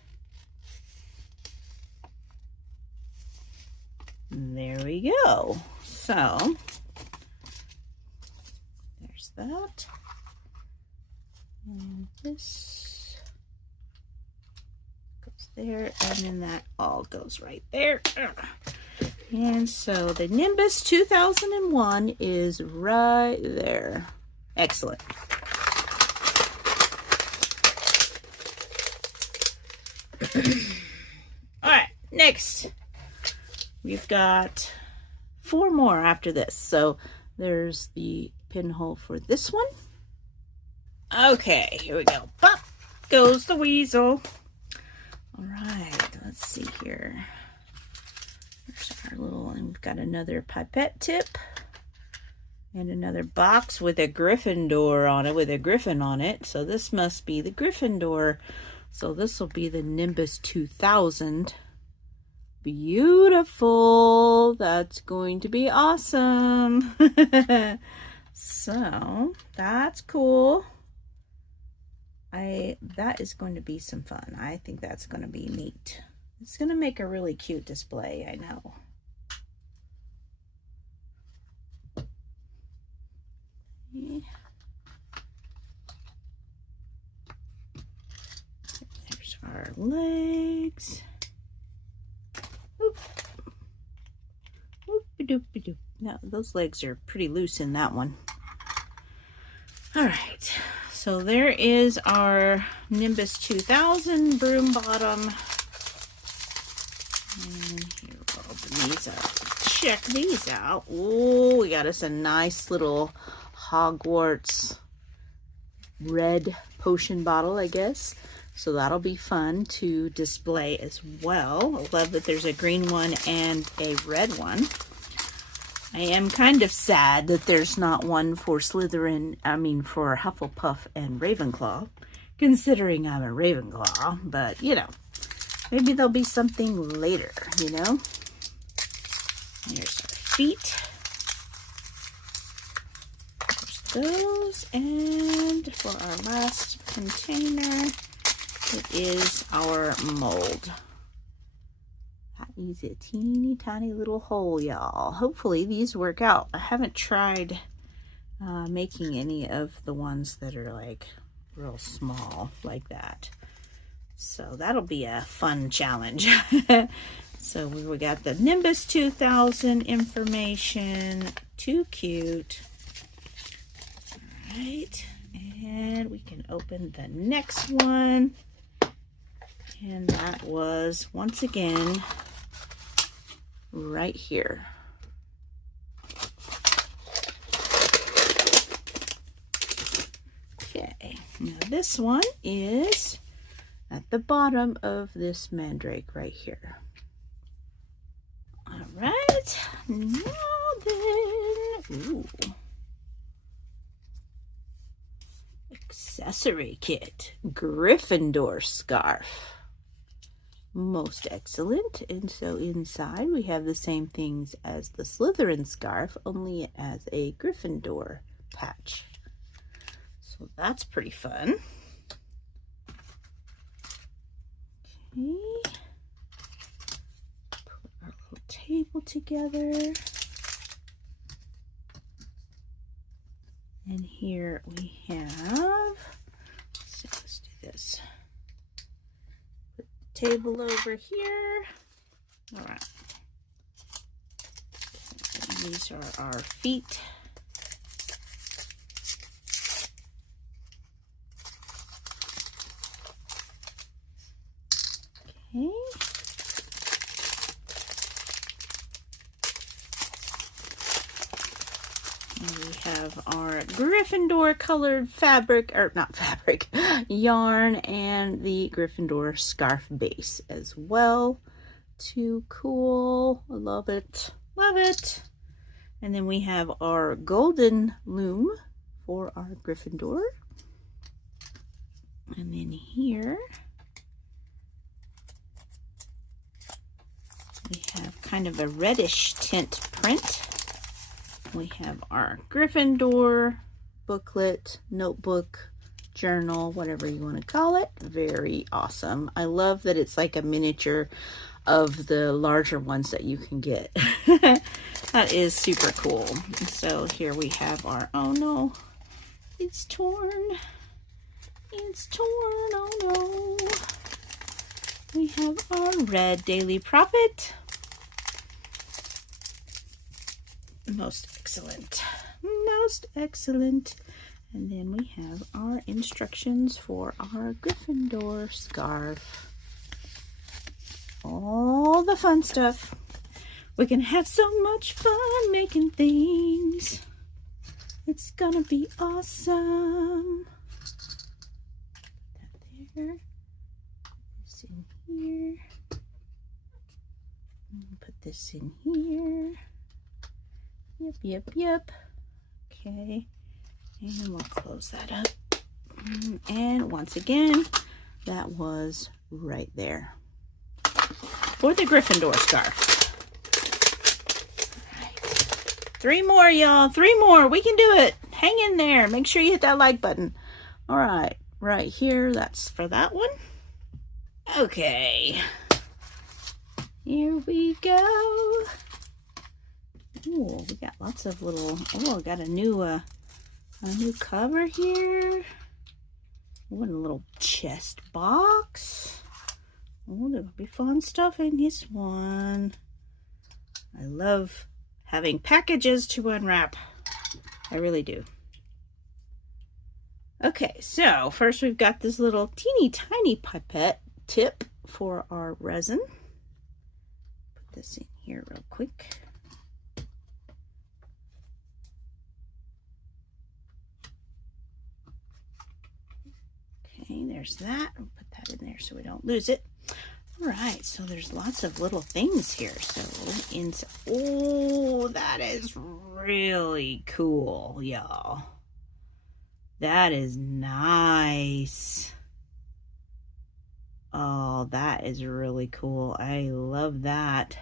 There we go. So, there's that. And this goes there, and then that all goes right there. And so the Nimbus 2001 is right there. Excellent. All right, next we've got 4 more after this. So there's the pinhole for this one. Okay, here we go. Pop goes the weasel. All right, let's see here. There's our little, and we've got another pipette tip and another box with a Gryffindor on it, with a griffin on it. So this must be the Gryffindor. So this will be the Nimbus 2000. Beautiful. That's going to be awesome. So that's cool. That is going to be some fun. I think that's going to be neat. It's going to make a really cute display, I know. Okay. There's our legs. Oop. Oop-a-doop-a-doop. Now, those legs are pretty loose in that one. All right. So there is our Nimbus 2000 broom bottom. And here, we'll open these up. Check these out. Oh, we got us a nice little Hogwarts red potion bottle, I guess. So that'll be fun to display as well. I love that there's a green one and a red one. I am kind of sad that there's not one for Slytherin, for Hufflepuff and Ravenclaw, considering I'm a Ravenclaw, but you know, maybe there'll be something later, you know. Here's our feet. There's those, and for our last container, it is our mold. That is a teeny tiny little hole, y'all. Hopefully these work out. I haven't tried making any of the ones that are like real small like that. So that'll be a fun challenge. So we got the Nimbus 2000 information. Too cute. All right. And we can open the next one. And that was, once again, right here. Okay, now this one is at the bottom of this mandrake right here. All right, now then, ooh. Accessory kit, Gryffindor scarf. Most excellent. And so inside we have the same things as the Slytherin scarf, only it has a Gryffindor patch. So that's pretty fun. Okay. Put our little table together. And here we have, let's do this. Put the table over here. All right. And these are our feet. Okay. And we have our Gryffindor colored fabric, or not fabric, yarn, and the Gryffindor scarf base as well. Too cool. I love it. Love it. And then we have our golden loom for our Gryffindor. And then here we have kind of a reddish tint print. We have our Gryffindor booklet, notebook, journal, whatever you want to call it. Very awesome. I love that it's like a miniature of the larger ones that you can get. That is super cool. So here we have our, oh no, it's torn. It's torn, oh no. We have our red Daily Prophet. Most excellent. Most excellent. And then we have our instructions for our Gryffindor scarf. All the fun stuff. We can have so much fun making things. It's gonna be awesome. Put that there. Put this in here. Put this in here. Yep. Okay. And we'll close that up. And once again, that was right there. For the Gryffindor scarf. All right. 3 more, y'all. 3 more. We can do it. Hang in there. Make sure you hit that like button. All right. Right here. That's for that one. Okay. Here we go. Ooh, we got lots of little, oh, got a new cover here. Oh, and a little chest box. Oh, there'll be fun stuff in this one. I love having packages to unwrap. I really do. Okay, so first we've got this little teeny tiny pipette tip for our resin. Put this in here real quick. Okay, there's that. We'll put that in there so we don't lose it. All right, so there's lots of little things here. So inside, oh, that is really cool, y'all. That is nice. Oh, that is really cool. I love that.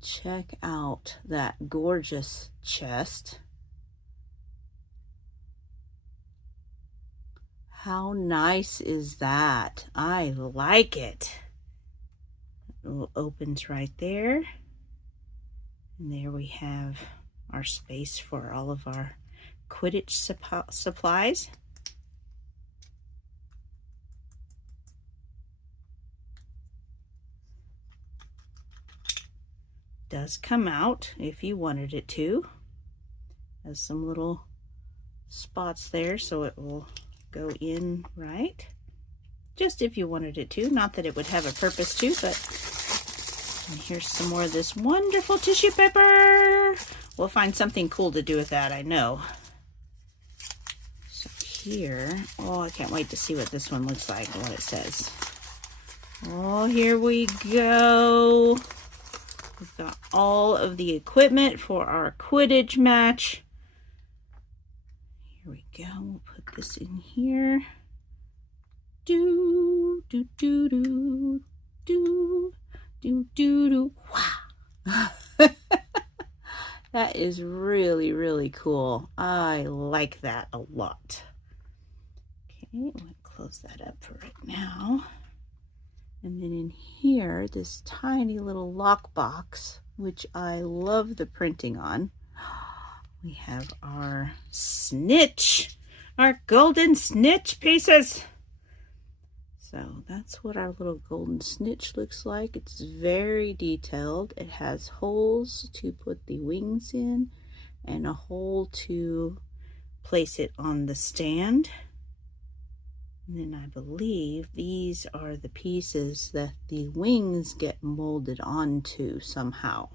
Check out that gorgeous chest. How nice is that? I like it. It opens right there. And there we have our space for all of our Quidditch supplies. Does come out if you wanted it to. Has some little spots there so it will go in right. Just if you wanted it to. Not that it would have a purpose to, but and here's some more of this wonderful tissue paper. We'll find something cool to do with that, I know. So here, oh, I can't wait to see what this one looks like and what it says. Oh, here we go. We've got all of the equipment for our Quidditch match. Here we go. We'll put this in here. Do, do, do, do, do, do, do, do. Wow. That is really, really cool. I like that a lot. Okay, I'm going to close that up for right now. And then in here, this tiny little lockbox, which I love the printing on. We have our snitch, our golden snitch pieces. So that's what our little golden snitch looks like. It's very detailed. It has holes to put the wings in and a hole to place it on the stand. And then I believe these are the pieces that the wings get molded onto somehow,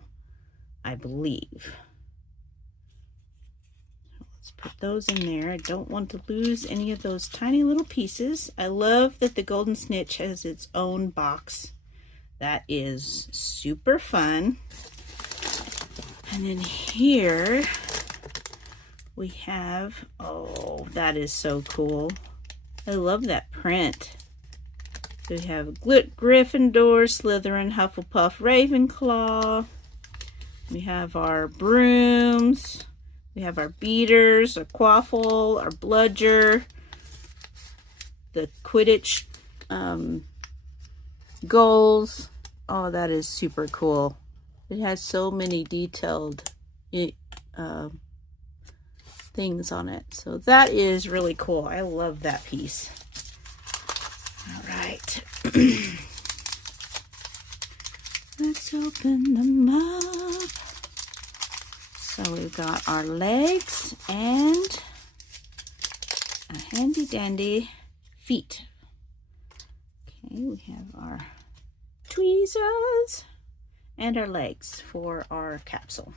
I believe. Let's put those in there. I don't want to lose any of those tiny little pieces. I love that the golden snitch has its own box. That is super fun. And then here we have, oh, that is so cool. I love that print. We have Gryffindor, Slytherin, Hufflepuff, Ravenclaw. We have our brooms. We have our beaters, our quaffle, our bludger, the Quidditch goals. Oh, that is super cool. It has so many detailed things on it. So that is really cool. I love that piece. All right. Let's open them up. So we've got our legs and a handy dandy feet. Okay, we have our tweezers and our legs for our capsule.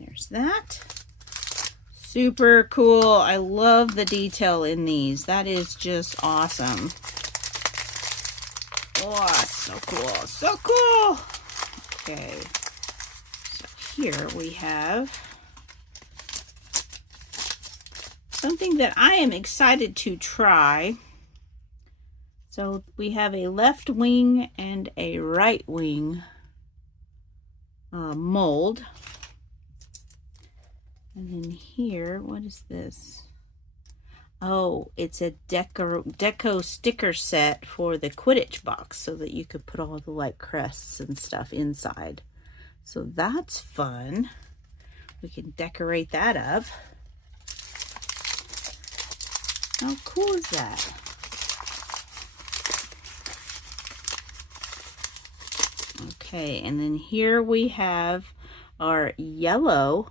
There's that. Super cool. I love the detail in these. That is just awesome. Oh, so cool. So cool. Okay. So here we have something that I am excited to try. So we have a left wing and a right wing mold. And then here, what is this? Oh, it's a deco sticker set for the Quidditch box so that you could put all the like crests and stuff inside. So that's fun. We can decorate that up. How cool is that? Okay, and then here we have our yellow.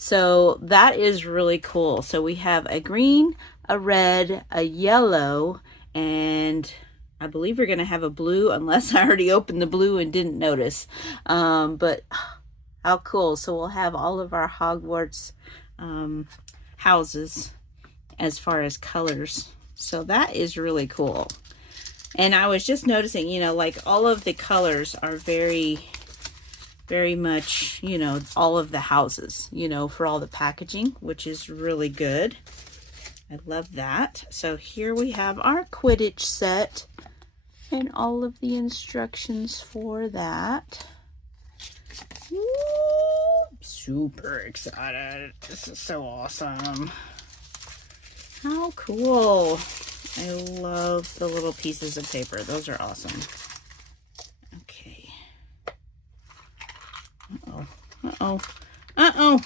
So that is really cool. So we have a green, a red, a yellow, and I believe we're going to have a blue, unless I already opened the blue and didn't notice. But how cool. So we'll have all of our Hogwarts houses as far as colors. So that is really cool. And I was just noticing, you know, like all of the colors are very very much, you know, all of the houses, you know, for all the packaging, which is really good. I love that. So here we have our Quidditch set and all of the instructions for that. Woo! Super excited. This is so awesome. How cool. I love the little pieces of paper. Those are awesome. Okay. Uh-oh. Uh-oh. Uh-oh.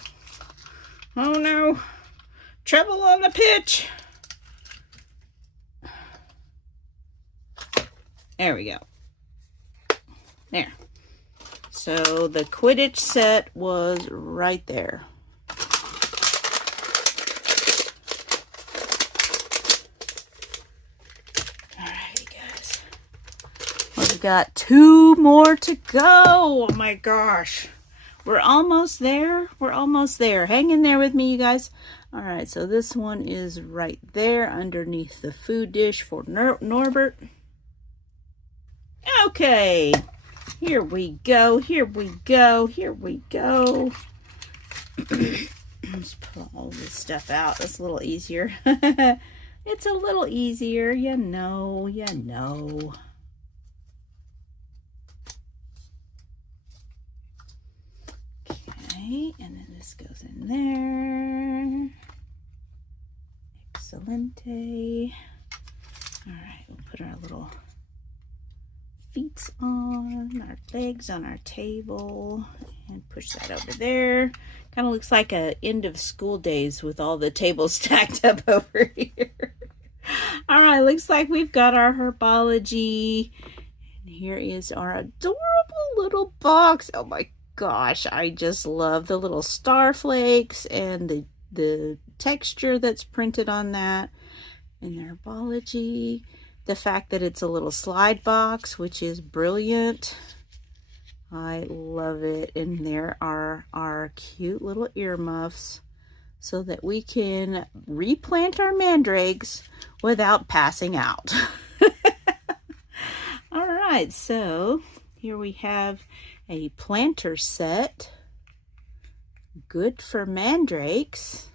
Oh no. Trouble on the pitch. There we go. There. So the Quidditch set was right there. Alright, guys. We've got 2 more to go. Oh my gosh. We're almost there. We're almost there. Hang in there with me, you guys. Alright, so this one is right there underneath the food dish for Norbert. Okay. Here we go. Here we go. Here we go. Let's pull all this stuff out. That's a little easier. It's a little easier, you know, you know. Okay, and then this goes in there. Excelente. All right, we'll put our little feet on, our legs on our table, and push that over there. Kind of looks like a end of school days with all the tables stacked up over here. All right, looks like we've got our Herbology, and here is our adorable little box. Oh my gosh, I just love the little star flakes and the texture that's printed on that, and the Herbology. The fact that it's a little slide box, which is brilliant. I love it. And there are our cute little earmuffs so that we can replant our mandrakes without passing out. All right, so here we have a planter set. Good for mandrakes.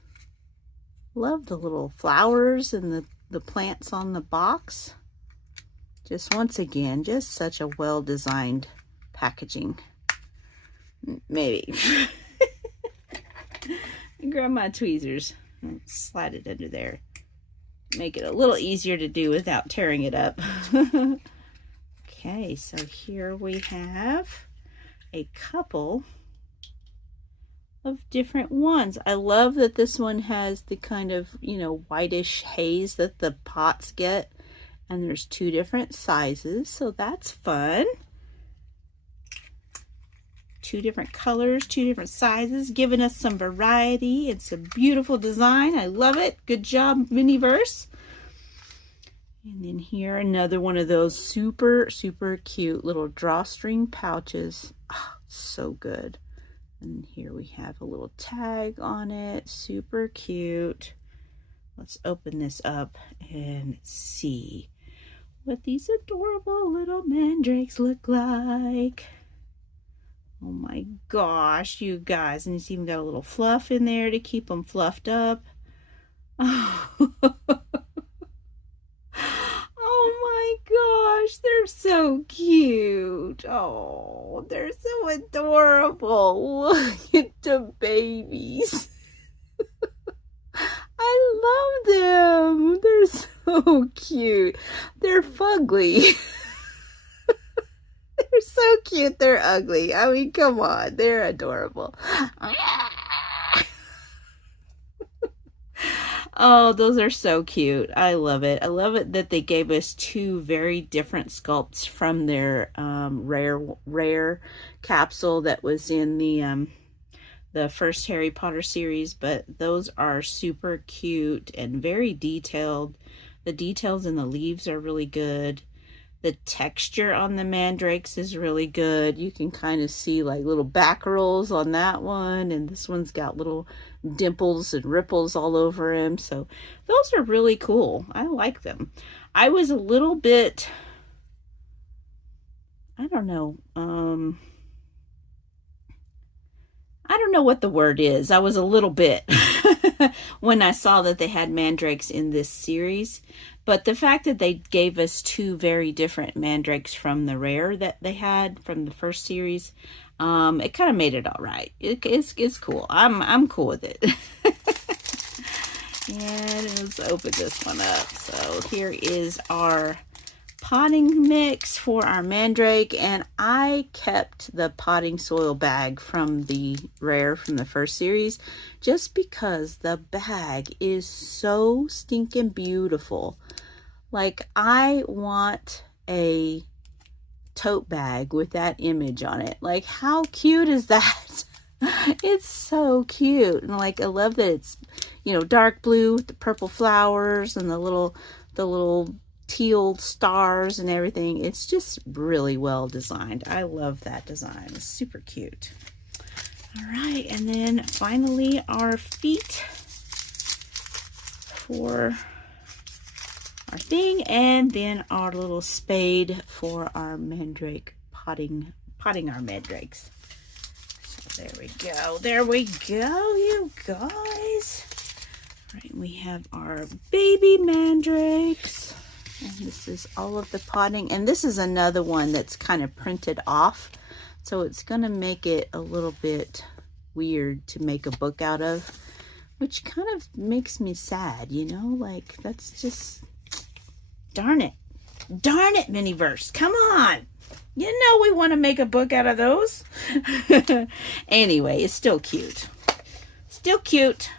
Love the little flowers and the plants on the box. Just once again, just such a well-designed packaging. Maybe. Grab my tweezers and slide it under there. Make it a little easier to do without tearing it up. Okay, so here we have a couple of different ones. I love that this one has the kind of, you know, whitish haze that the pots get, and there's 2 different sizes, so that's fun. 2 different colors, 2 different sizes, giving us some variety. It's a beautiful design. I love it. Good job, Miniverse. And then here, another one of those super, super cute little drawstring pouches. Oh, so good. And here we have a little tag on it. Super cute. Let's open this up and see what these adorable little mandrakes look like. Oh my gosh, you guys. And it's even got a little fluff in there to keep them fluffed up. Oh, oh my gosh, they're so cute. Oh, they're so adorable. Look at the babies. I love them. They're so cute. They're fugly. They're so cute. They're ugly. I mean, come on. They're adorable. Oh, those are so cute. I love it. I love it that they gave us 2 very different sculpts from their rare capsule that was in the first Harry Potter series, but those are super cute and very detailed. The details in the leaves are really good. The texture on the mandrakes is really good. You can kind of see like little back rolls on that one, and this one's got little dimples and ripples all over him. So those are really cool. I like them. I was a little bit, I don't know, I don't know what the word is. I was a little bit when I saw that they had mandrakes in this series. But the fact that they gave us two very different mandrakes from the rare that they had from the first series, it kind of made it all right. It's cool. I'm cool with it. And let's open this one up. So here is our potting mix for our mandrake, and I kept the potting soil bag from the rare from the first series just because the bag is so stinking beautiful. Like, I want a tote bag with that image on it. Like, how cute is that? It's so cute. And like, I love that it's, you know, dark blue with the purple flowers and the little teal stars and everything. It's just really well designed. I love that design. It's super cute. All right, and then finally our feet for our thing, and then our little spade for our mandrake potting our mandrakes. So there we go. There we go, you guys. All right, we have our baby mandrakes. And this is all of the potting. And this is another one that's kind of printed off. So it's going to make it a little bit weird to make a book out of. Which kind of makes me sad, you know? Like, that's just... Darn it. Darn it, Miniverse. Come on. You know we want to make a book out of those. Anyway, it's still cute. Still cute.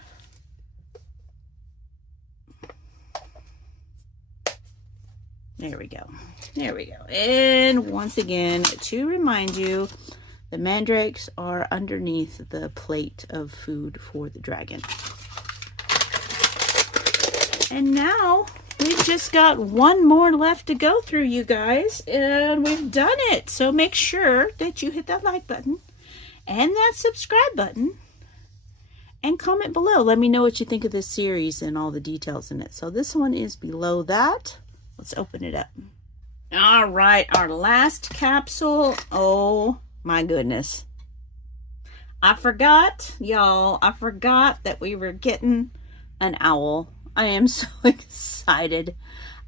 There we go. There we go. And once again, to remind you, the mandrakes are underneath the plate of food for the dragon. And now we've just got one more left to go through, you guys, and we've done it. So make sure that you hit that like button and that subscribe button and comment below. Let me know what you think of this series and all the details in it. So this one is below that. Let's open it up. All right, our last capsule. Oh my goodness. I forgot, y'all. I forgot that we were getting an owl. I am so excited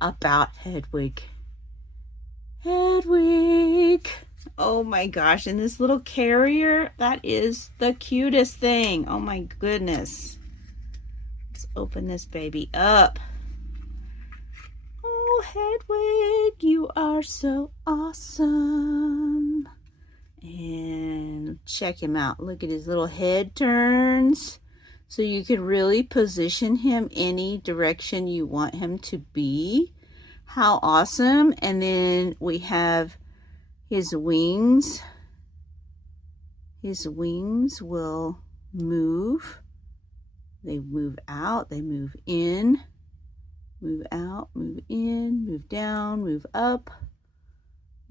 about Hedwig. Hedwig. Oh my gosh. And this little carrier, that is the cutest thing. Oh my goodness. Let's open this baby up. Oh, Hedwig, you are so awesome. And check him out. Look at his little head turns. So you can really position him any direction you want him to be. How awesome. And then we have his wings. His wings will move. They move out, they move in. Move out, move in, move down, move up.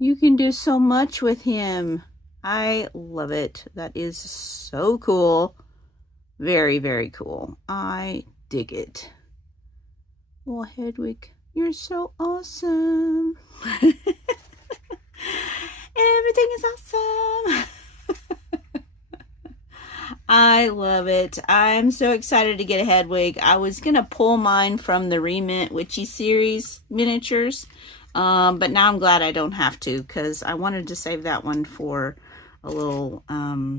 You can do so much with him. I love it. That is so cool. Very, very cool. I dig it. Oh, Hedwig, you're so awesome. Everything is awesome. I love it. I'm so excited to get a Hedwig. I was going to pull mine from the Remint Witchy series miniatures. But now I'm glad I don't have to, because I wanted to save that one for a little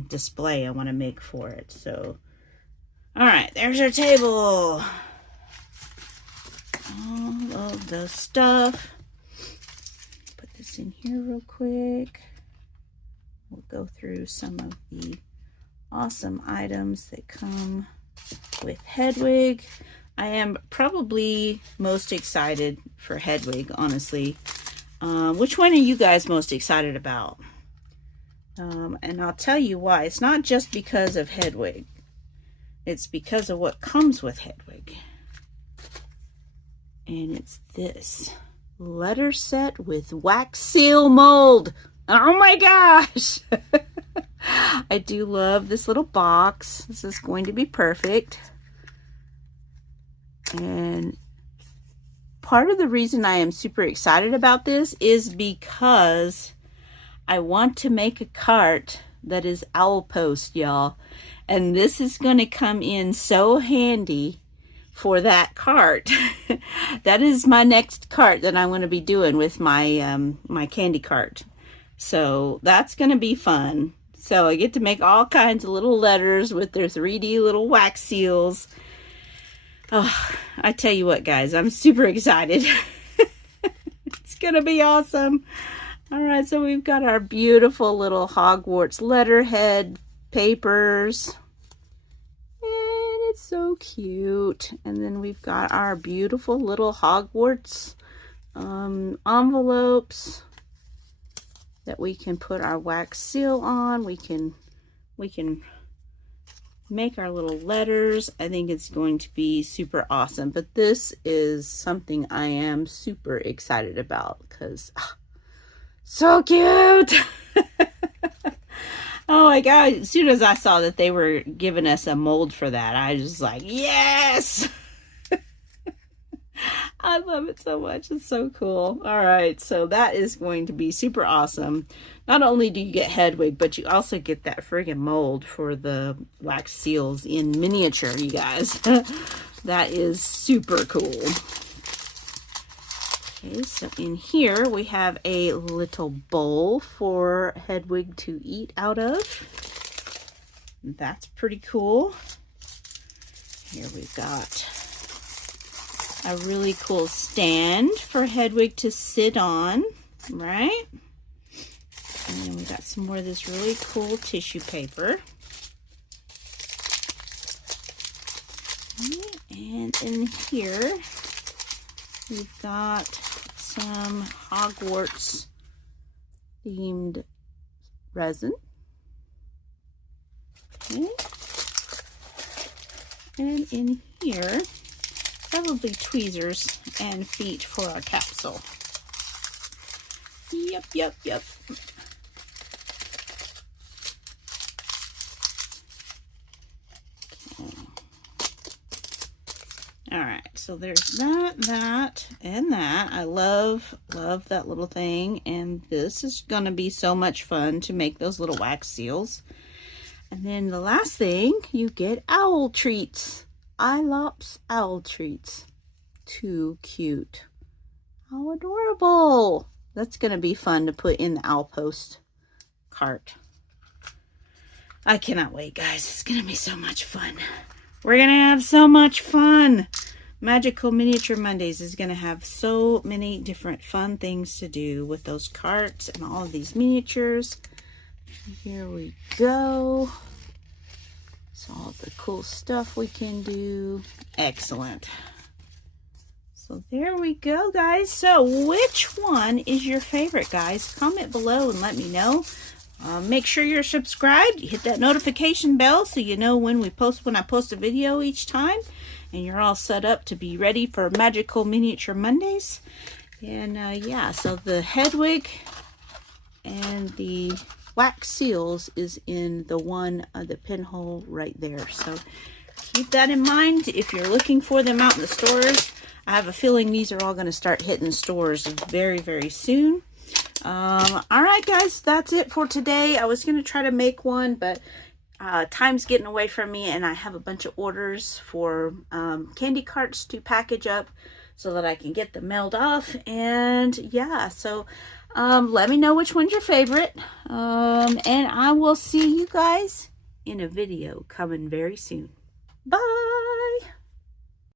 display I want to make for it. So, all right, there's our table. All of the stuff. Put this in here real quick. We'll go through some of the awesome items that come with Hedwig. I am probably most excited for Hedwig, honestly. Which one are you guys most excited about? And I'll tell you why. It's not just because of Hedwig. It's because of what comes with Hedwig. And it's this letter set with wax seal mold. Oh my gosh! I do love this little box. This is going to be perfect. And part of the reason I am super excited about this is because I want to make a cart that is owl post, y'all. And this is going to come in so handy for that cart. That is my next cart that I'm going to be doing with my my candy cart. So that's going to be fun. So I get to make all kinds of little letters with their 3D little wax seals. Oh, I tell you what, guys, I'm super excited. It's going to be awesome. All right, so we've got our beautiful little Hogwarts letterhead papers. And it's so cute. And then we've got our beautiful little Hogwarts envelopes that we can put our wax seal on. We can make our little letters. I think it's going to be super awesome. But this is something I am super excited about because so cute. Oh my God, as soon as I saw that they were giving us a mold for that, I was just like, yes. I love it so much. It's so cool. All right, so that is going to be super awesome. Not only do you get Hedwig, but you also get that friggin' mold for the wax seals in miniature, you guys. That is super cool. Okay, so in here we have a little bowl for Hedwig to eat out of. That's pretty cool. Here we've got a really cool stand for Hedwig to sit on, right? And then we got some more of this really cool tissue paper. And in here, we've got some Hogwarts themed resin. Okay. And in here, probably tweezers and feet for our capsule. Yep. Okay. All right, so there's that, and that. I love that little thing, and this is gonna be so much fun to make those little wax seals. And then the last thing, you get owl treats. Ilops owl treats. Too cute. How adorable. That's going to be fun to put in the owl post cart. I cannot wait, guys. It's going to be so much fun. We're going to have so much fun. Magical Miniature Mondays is going to have so many different fun things to do with those carts and all of these miniatures. Here we go. So all the cool stuff we can do. Excellent. So there we go, guys. So which one is your favorite, guys? Comment below and let me know. Make sure you're subscribed. Hit that notification bell so you know when I post a video each time. And you're all set up to be ready for Magical Miniature Mondays. And yeah, so the Hedwig and the wax seals is in the pinhole right there. So keep that in mind if you're looking for them out in the stores. I have a feeling these are all going to start hitting stores very, very soon. All right, guys, that's it for today. I was going to try to make one, but time's getting away from me, and I have a bunch of orders for candy carts to package up so that I can get them mailed off. And yeah, so let me know which one's your favorite. And I will see you guys in a video coming very soon. Bye!